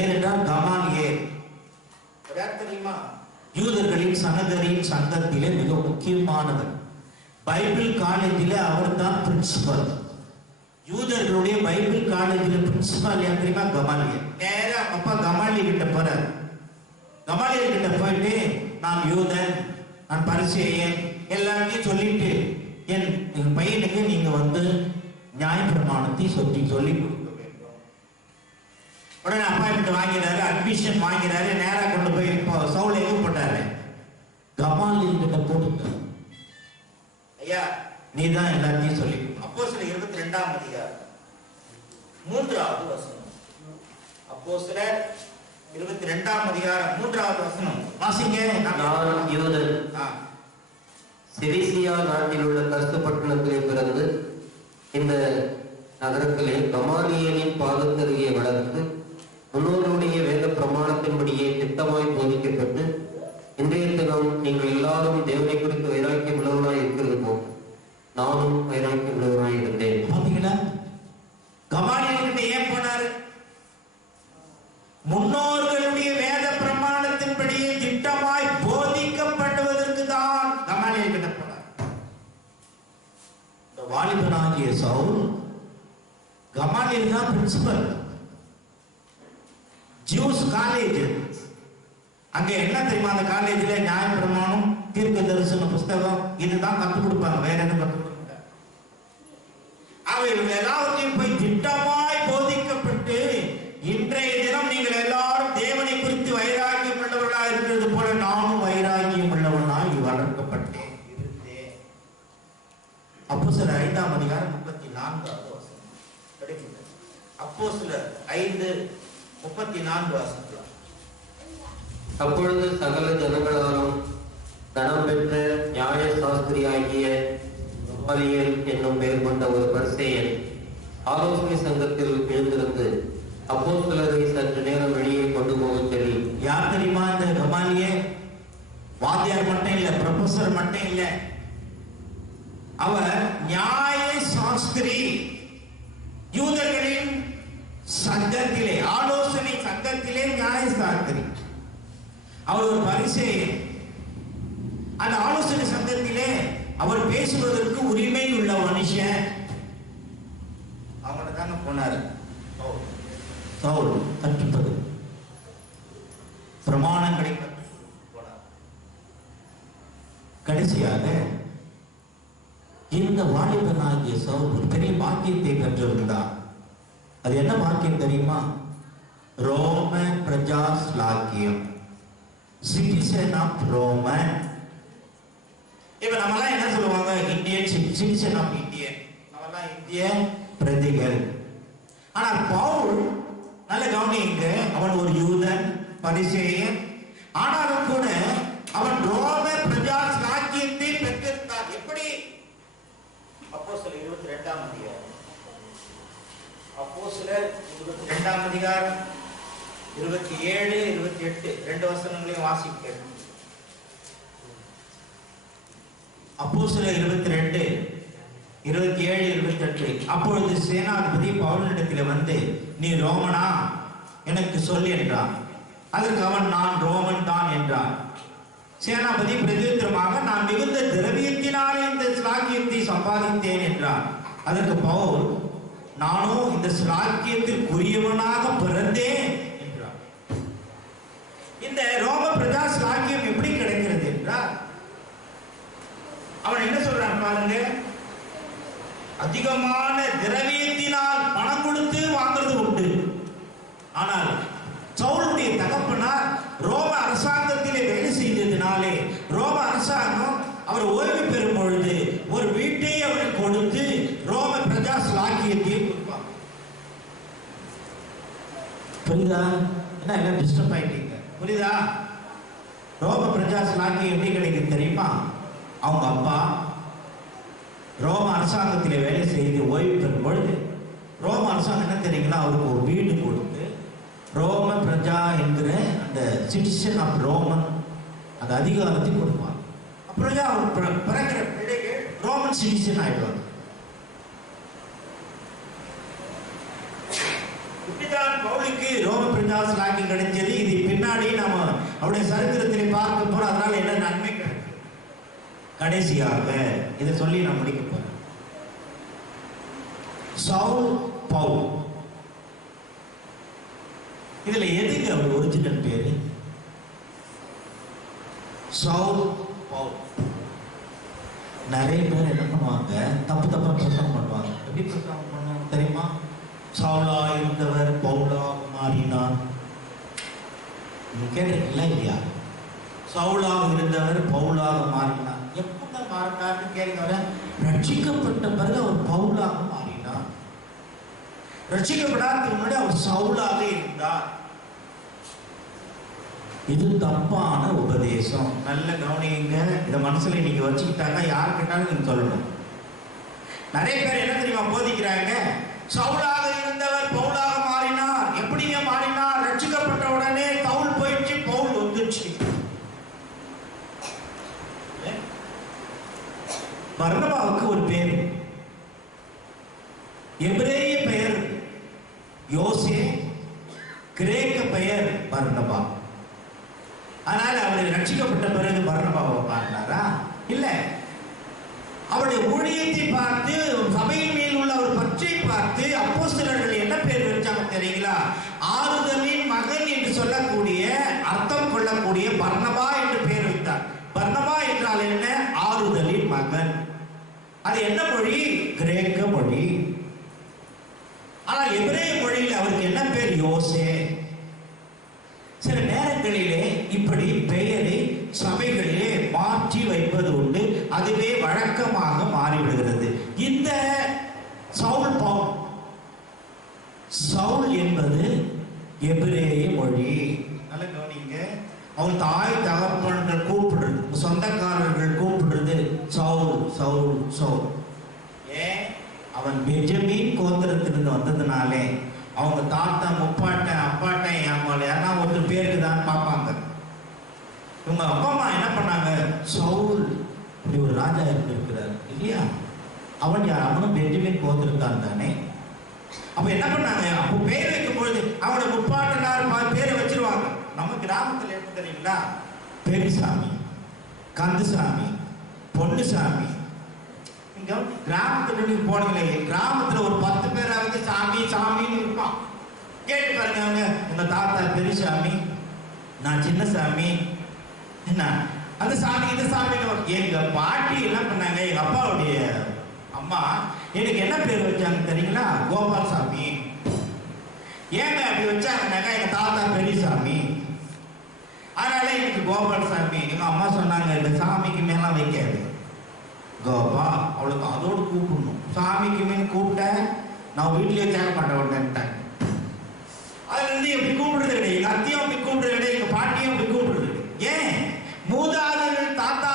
ஏனென்றால் கமாலியல் தெரியுமா? யூதர்களின் சனகரின் சங்கத்திலே மிக முக்கியமானவர். பைபிள் காலேஜில் அவர் தான் பிரின்சிபல். யூதர்களுடைய பைபிள் காலேஜில் பிரின்சிபல் யார் தெரியுமா? கமாலியல். நேர அப்பா கமாலியல் கிட்ட போற. கமாலியல் கிட்ட போயிட்டு நான் யூதன், நான் பரிசேயன் எல்லாத்தையும் சொல்லிட்டு என் பையனுக்கு நீங்க வந்து நியாயப்பிரமாணத்தை சொல்லி கொடுக்க வேண்டும். உடனே அப்பாயின்மெண்ட் வாங்கிறாரு, அட்மிஷன் வாங்கிறாரு, நேரா கொண்டு போய் இப்போ சவுல் எங்க போட்டாரு? கமாலியல் கிட்ட போட்டு ஐயா நீ தான் எல்லாத்தையும் சொல்லி. அப்போஸ்தலர் 22ஆம் அதிகாரம் 3வது வசனம். அப்போஸ்தலர் 22ஆம் அதிகாரம் 3வது வசனம் வாசிங்க. நான் யூதன், சிலிசியா நாட்டில் உள்ள கர்சு பட்டணத்திலே பிறந்து இந்த நகரத்திலே கமாலியலின் பாதத்தருகே வளர்ந்து முன்னோருடைய வேத பிரமாணத்தின்படியே திட்டமாய் போதிக்கப்பட்டு இன்றைய தினம் நீங்கள் எல்லாரும் தேவனை குறித்து வைராக்கியம் உள்ளவராய் இருக்கிறது போல் நானும் வைராக்கியம் உள்ளவராய் இருந்தேன். பாத்தீங்களா? கமாலியல்கிட்ட ஏன் போனாரு? முன்னோர்களுடைய வேத பிரமாணத்தின்படியே திட்டமாய் போதிக்கப்படுவதற்கு தான் கமாலியல் கிட்ட போனார். இந்த வாலிபனாகிய சவுல் கமாலியல் தான் பிரின்சிபல். Juice college. அங்க என்ன தெரியுமா? அந்த காலேஜ்ல நியாயப்பிரமாணம், தீர்க்க தரிசன புஸ்தகம் இதுதான் கற்றுக் கொடுப்பாங்க. வேற எதுவும் கற்றுக் கொடுக்க. அவைகள் எல்லாத்தையும் போய் திட்டமாய் போதிக்கப்பட்டு இன்றைய தினம் நீங்கள் எல்லாரும் தேவனை குறித்து வைராக்கியம் உள்ளவர்களாக இருக்கிறது போல நானும் வைராக்கியம் உள்ளவனாய் வளர்க்கப்பட்டேன் இருந்தேன். அப்போஸ்தலர் 5ஆம் அதிகாரம் 34வது வசனம் படிங்க. அப்போஸ்தலர் 5:34 வசனம். அப்பொழுது சகல ஜனங்களாலும் கனம் பெற்ற நியாய சாஸ்திரியாகிய கமாலியேல் என்னும் பெயர் கொண்ட ஒரு பரிசேயன் ஆலோசனை சங்கத்தில் எழுந்திருந்து அப்போஸ்தலரை சற்று நேரம் வெளியே கொண்டு போக சொல்லி. யார் தெரியுமா இந்த கமாலியேல்? வாத்தியார் மட்டும் இல்ல, ப்ரொஃபசர் மட்டும் இல்ல, அவர் நியாய சாஸ்திரி. யூதர்களின் சங்கத்திலே, ஆலோசனை சங்கத்திலே நியாய சாஸ்திரி. அவர் ஒரு பரிசேயன். அந்த ஆலோசனை சங்கத்திலே அவர் பேசுவதற்கு உரிமை உள்ள மனுஷன். அவங்கள்ட்ட தாங்க போனாரு சவுல் கற்றுப்பது, பிரமாணங்களை போனார். கடைசியாக இந்த வாலிபனாகிய சவுல் ஒரு பெரிய வாக்கியத்தை பெற்றிருந்தார். அது என்ன வாக்கியம் தெரியுமா? ரோம பிரஜா ஸ்லாக்கியம், சிட்டிசன் ஆஃப் ரோமன். இப்ப நம்மலாம் என்ன சொல்லுவாங்க? Indian citizen of Indian. நம்மலாம் இந்திய பிரஜைகள். ஆனா பவுல் நல்ல கவனிங்க, அவன் ஒரு யூதன், பரிசேயன். ஆனாலும் கூட அவன் ரோம பிரஜா ஸ்லாக்கியத்தை பெற்றிருந்தான். எப்படி? அப்போஸ்தலர் 22ஆம் அதிகாரம், அப்போஸ்தலர் 22ஆம் அதிகாரம் 27, 28 ரெண்டு வசனங்களையும் வாசிக்கிறேன். அப்போஸ்தலர் 22, 27, 28. அப்பொழுது சேனாதிபதி பவுலினிடத்தில் வந்து, நீ ரோமனா? எனக்கு சொல் என்றான். அதற்கு அவன், நான் ரோமன் தான் என்றான். சேனாபதி பிரதியுத்தரமாக, நான் மிகுந்த திரவியத்தினாலே இந்த ஸ்லாக்கியத்தை சம்பாதித்தேன் என்றான். அதற்கு பவுல், நானும் இந்த ஸ்லாக்கியத்திற்குரியவனாக பிறந்தேன் ரோம பிரஜா ஸ்லாக்கியம் எப்படி கிடைக்கிறது என்றால், அவன் என்ன சொல்றான் பாருங்க, அதிகமான திரவியத்தினால் பணம் கொடுத்து வாங்குறது உண்டு. ஆனால் சவுலுடைய தகப்பனார் ரோம அரசாங்கத்திலே வேலை செய்ததினாலே ரோம அரசாங்கம் அவர் ஓய்வு பெறும் பொழுது ஒரு வீட்டை அவருக்கு கொடுத்து ரோம பிரஜா ஸ்லாக்கியத்தை கொடுப்பாங்க. புரியுதா? என்ன எல்லாம் டிஸ்டர்ப் ஆயிட்டீங்க? புரியுதா? ரோம பிரஜா ஸ்லாக்கியம் எப்படி கிடைக்கும் தெரியுமா? அவங்க அப்பா ரோம அரசாங்கத்தில் வேலை செய்து ஓய்வு பெறும் பொழுது ரோம அரசாங்கம் என்ன தெரியுங்களா, அவருக்கு ஒரு வீடு கொடுத்து ரோம பிரஜா என்கிற அந்த சிட்டிசன் ஆஃப் ரோமன் அந்த அதிகாரத்தை கொடுப்பாங்க. அப்புறம் அவர் பிறக்கிற பிள்ளைகள் ரோமன் சிட்டிசன் ஆயிடுவாங்க. இப்படிதான் பவுலுக்கு ரோம பிரஜா ஸ்லாக்கியம் கிடைச்சது. இது பின்னாடி நாம அவருடைய சரித்திரத்திலே பார்க்க போறோம். அதனால என்ன நன்மை கிடைக்கும். கடைசியாக இதை சொல்லி நான் முடிக்க போறேன். சவுல் பவுல், இதுல எதுக்கு அவர் ஒரிஜினல் பேரு? சவுல் பவுல். நிறைய பேர் என்ன பண்ணுவாங்க, தப்பு தப்பா பிரசங்கம் பண்ணுவாங்க. எப்படி பிரசங்கம் பண்ணுவாங்க தெரியுமா? சவுலா இருந்தவர் பவுலாக மாறினார். நீங்க கேட்டிருக்கீங்களா இல்லையா? சவுலாக இருந்தவர் பவுலாக மாறினார். எப்ப மாறினார்னு கேட்க, ரட்சிக்கப்பட்ட பிறகு அவர் பவுலாக மாறினார். ரட்சிக்கப்படாததுக்கு முன்னாடி அவர் சவுலாக இருந்தார். இது தப்பான உபதேசம். நல்ல கவனிங்க. இதை மனசுல நீங்க வச்சுக்கிட்டாங்க, யார் கேட்டாலும் நீங்க சொல்லணும். நிறைய பேர் என்ன தெரியுமா போதிக்கிறாங்க, சவுலாக இருந்தவர் பவுலாக மாறினார். எப்படிங்க மாறினார்? ரட்சிக்கப்பட்ட உடனே சவுல் போயிடுச்சு, பவுல் வந்துச்சு. பர்னபாவுக்கு ஒரு பேர், எபிரேய பெயர் யோசே, கிரேக்க பெயர் பர்னபா. அதனால அவர் ரட்சிக்கப்பட்ட பிறகு பர்னபாவை பார்த்தாரா? இல்ல. அவருடைய ஊழியத்தை பார்த்து, சபையின் மேல் உள்ள ஒரு பற்றை பார்த்து அப்போஸ்தலர்கள் என்ன பேர் வச்சாங்க தெரியுங்களா? ஆறுதலின் மகன் என்று சொல்லக்கூடிய அர்த்தம் கொள்ளக்கூடிய பர்னபா என்று பெயர் வைத்தார். பர்னபா என்றால் என்ன? ஆறுதலின் மகன். அது என்ன மொழி? கிரேக்க மொழி. ஆனால் எபிரேய மொழியில் அவருக்கு என்ன பேர்? யோசே. சில நேரங்களிலே இப்படி பெயரை சபைகளிலே மாற்றி வைப்பது உண்டு. அதுவே வழக்கமாக மாறிவிடுகிறது. இந்த சவுல் பவுல், சவுல் என்பது எபிரேய மொழி. நல்ல கவனிங்க. அவன் தாய் தகப்பன்கள் கூப்பிடுறது, சொந்தக்காரர்கள் கூப்பிடுறது சவுல் சவுல் சவுல். ஏன்? அவன் பெஞ்சமின் கோத்திரத்திலிருந்து வந்ததுனாலே அவங்க தாத்தா முப்பாட்டன் அப்பாட்டன் யாருன்னா ஒருத்தர் பேருக்கு தான் பார்ப்பாங்க. இவங்க அப்பா அம்மா என்ன பண்ணாங்க, சவுல் இப்படி ஒரு ராஜா இருக்கிறார் இல்லையா, அவன் யார்? அவனும் பெஞ்சமின் கோத்திரத்தான் தானே. அப்ப என்ன பண்ணாங்க, அப்போ பேர் வைக்கும் பொழுது அவனோட முப்பாட்டனார் பேரை வச்சிருவாங்க. நம்ம கிராமத்தில் எப்படி தெரியுங்களா, பெரியசாமி, கந்துசாமி, பொன்னுசாமி. இங்க கிராமத்துல நீங்க போனீங்களே, கிராமத்துல ஒரு 10 பேராவது சாமி சாமின்னு இருப்பான். கேட்டு பாருங்க, அவங்க உங்க தாத்தா பெரியசாமி, நான் சின்னசாமி, என்ன அந்த சாமி இந்த சாமி. எங்க பாட்டி என்ன பண்ணாங்க, எங்க அப்பாவுடைய அம்மா எனக்கு என்ன பேர் வச்சாங்க தெரியுங்களா, கோபால்சாமி. ஏங்க அப்படி வச்சாங்கன்னாக்கா எங்க தாத்தா பெரியசாமி, அதனால எனக்கு கோபால்சாமி. எங்க அம்மா சொன்னாங்க, இந்த சாமிக்கு மேல வைக்காது, கோபா அவளுக்கு அதோடு கூப்பிடணும். சாமிக்கு மேல் கூப்பிட்ட நான் வீட்டிலேயே தேக்க மாட்டேன். அதுல இருந்து எப்படி கூப்பிடுறது கிடையாது. எங்க அத்தையும் அப்படி கூப்பிடுறது கிடையாது, எங்க பாட்டியும் அப்படி கூப்பிடுறது. ஏன்? மூதாதையர்கள் தாத்தா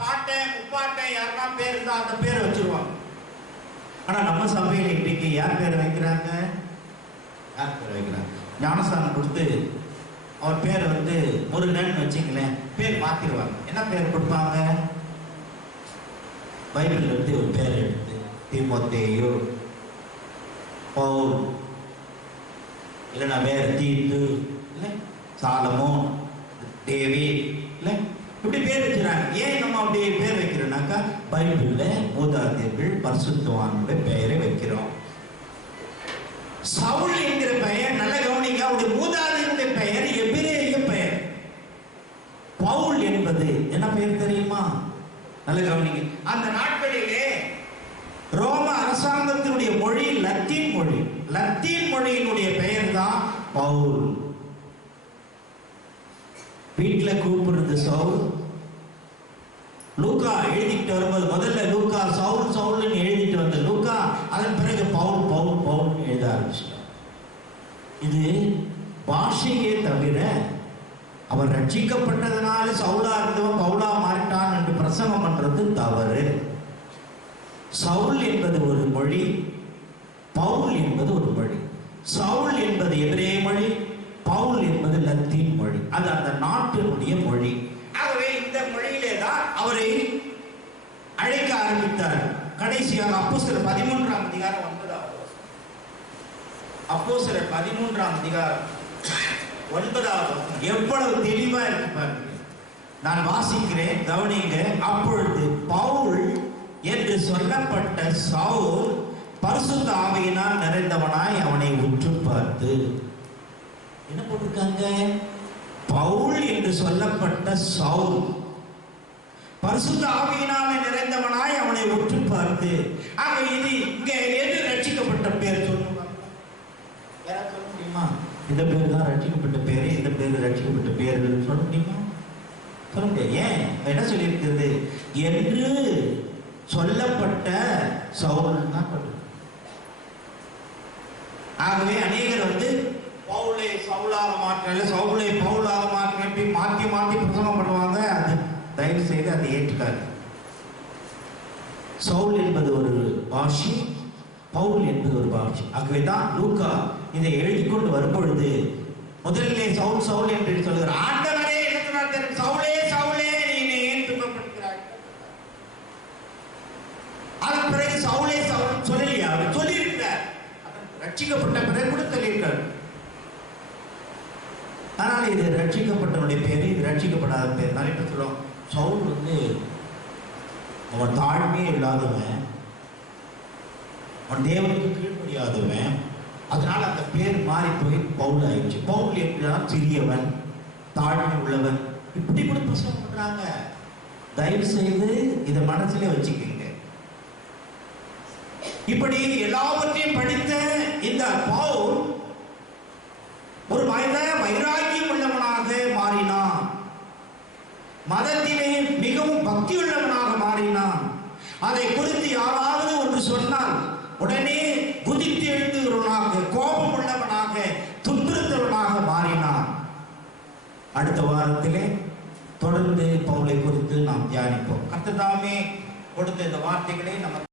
பாட்டை முப்பாட்டை யாருன்னா பேர் இருந்தா அந்த பேரை வச்சிருவாங்க. ஆனா நம்ம சபையில் இன்னைக்கு யார் பேர் வைக்கிறாங்க? யார் பேர் வைக்கிறாங்க? ஞானஸ்தானம் கொடுத்து அவர் பேரை முருகன் வச்சுங்களேன், பேர் மாத்திடுவாங்க. என்ன பேர் கொடுப்பாங்க? பைபிள் ஒரு பேர் எடுத்து தீமோத்தேயு, பவுல், இல்லைன்னா வேற தீத்து, இல்லை சாலமோன், டேவிட், இல்லை இப்படி பேர் வச்சுறாங்க. ஏன் நம்ம அப்படி பேர் வைக்கிறோம்னாக்கா, பைபிள்ல மூதாதையர்கள் பரிசுத்தவான்களுடைய பெயரை வைக்கிறோம். சவுல் என்கிற பெயர் நல்ல கவனிங்க, அவருடைய மூதாதையருடைய பெயர் எபிரேய பெயர். என்பது என்ன பெயர் தெரியுமா? நல்ல கவனிங்க. அந்த நாட்களிலே ரோம அரசாங்கத்தினுடைய மொழி லத்தீன் மொழி. லத்தீன் மொழியினுடைய பெயர் தான் பவுல். வீட்டுல கூப்பிடுறது சவுல். லூக்கா எழுதிட்டு வரும்போது முதல்ல லூக்கா சவுல் சவுல்னு எழுதிட்டு வந்த லூக்கா அதன் பிறகு பவுல் பவுல் பவுல் எழுத ஆரம்பிச்சிட்டார். இது பாஷையே தவிர அவர் ரட்சிக்கப்பட்டதனால சவுலா இருந்தவன் பவுலா மாறிட்டான் என்று பிரசங்கம் பண்றது தவறு. சவுல் என்பது ஒரு மொழி, பவுல் என்பது ஒரு மொழி. சவுல் என்பது எபிரேய மொழி, பவுல் என்பது லத்தீன் மொழி. அது அந்த நாட்டினுடைய மொழி. ஆகவே இந்த மொழியிலே தான் அவரை அழைக்க ஆரம்பித்தார். கடைசியாக அப்போஸ்தலர் 13ஆம் அதிகாரம் 9வது அப்போஸ்தலர் 13ஆம் அதிகாரம் 9வது எவ்வளவு தெளிவா இருக்கு பாருங்க. நான் வாசிக்கிறேன், கவனிங்க. அப்பொழுது பவுல் என்று சொல்லப்பட்ட சவுல் பரிசுத்த ஆவியினால் நிறைந்தவனாய் அவனை உற்று பார்த்து, என்ன போட்டிருக்காங்க? பவுல் என்று சொல்லப்பட்ட சவுல் பரிசுத்த ஆவியினால் நிறைந்தவனாய் அவனை உற்று பார்த்து. ஆக இது இங்க எது ரட்சிக்கப்பட்ட பேர் சொல்லுங்க, யாராவது சொல்ல முடியுமா? இந்த பேர் தான் ரட்சிக்கப்பட்ட பேரு, இந்த பேர் ரட்சிக்கப்பட்ட பேர் சொல்ல முடியுமா? சொல்ல முடியாது. ஏன்? என்ன சொல்லியிருக்கிறது? என்று சொல்லப்பட்ட சவுல் தான். ஆகவே அநேகர் பவுலை சவுலாக மாற்ற, சவுலை பவுலாக மாற்றி மாற்றி மாற்றி பிரசங்கம் பண்ணுவாங்க. அது தயவு செய்து அதை ஏற்றுக்காது. சவுல் என்பது ஒரு பாஷை, பவுல் என்பது ஒரு பாஷை. ஆகவேதான் லூக்கா இதை எழுதி கொண்டு வரும்பொழுது முதலிலே சவுல் சவுல் என்று சொல்கிறார். ஆண்டவரே சவுலே சவுலே நீ ஏன் துன்பப்படுகிறாய்? அதன் பிறகு சவுலே சவுல் சொல்லலையா? அவர் சொல்லியிருக்கிறார். ரட்சிக்கப்பட்ட பிறகு கூட சொல்லியிருக்கார். ஆனால் இது ரட்சிக்கப்பட்டவனுடைய பேரு, இது ரட்சிக்கப்படாத பேர். நிறைய பேர் சொல்லுவோம் சவுல் அவன் தாழ்மையே இல்லாதவன், அவன் தேவனுக்கு கீழ்ப்படியாதவன். அதனால அந்த பேர் மாறி போய் பவுல் ஆயிடுச்சு. பவுல் என்றால் சிறியவன், தாழ்மை உள்ளவன், இப்படி கூட பிரசங்கம் பண்றாங்க. தயவு செய்து இதை மனசுல வச்சுக்கீங்க. இப்படி எல்லாவற்றையும் படித்த இந்த பவுல் ஒரு வைராக்கியம் உள்ளவனாக மாறினான். மதத்திலே மிகவும் பக்தி உள்ளவனாக மாறினான். அதை குறித்து யாராவது ஒன்று சொன்னால் உடனே குதித்து எழுந்துகிறவனாக, கோபம் உள்ளவனாக, துன்புறுத்தவனாக மாறினான். அடுத்த வாரத்திலே தொடர்ந்து பவுலை குறித்து நாம் தியானிப்போம். கர்த்தர் தாமே கொடுத்த இந்த வார்த்தைகளை நமக்கு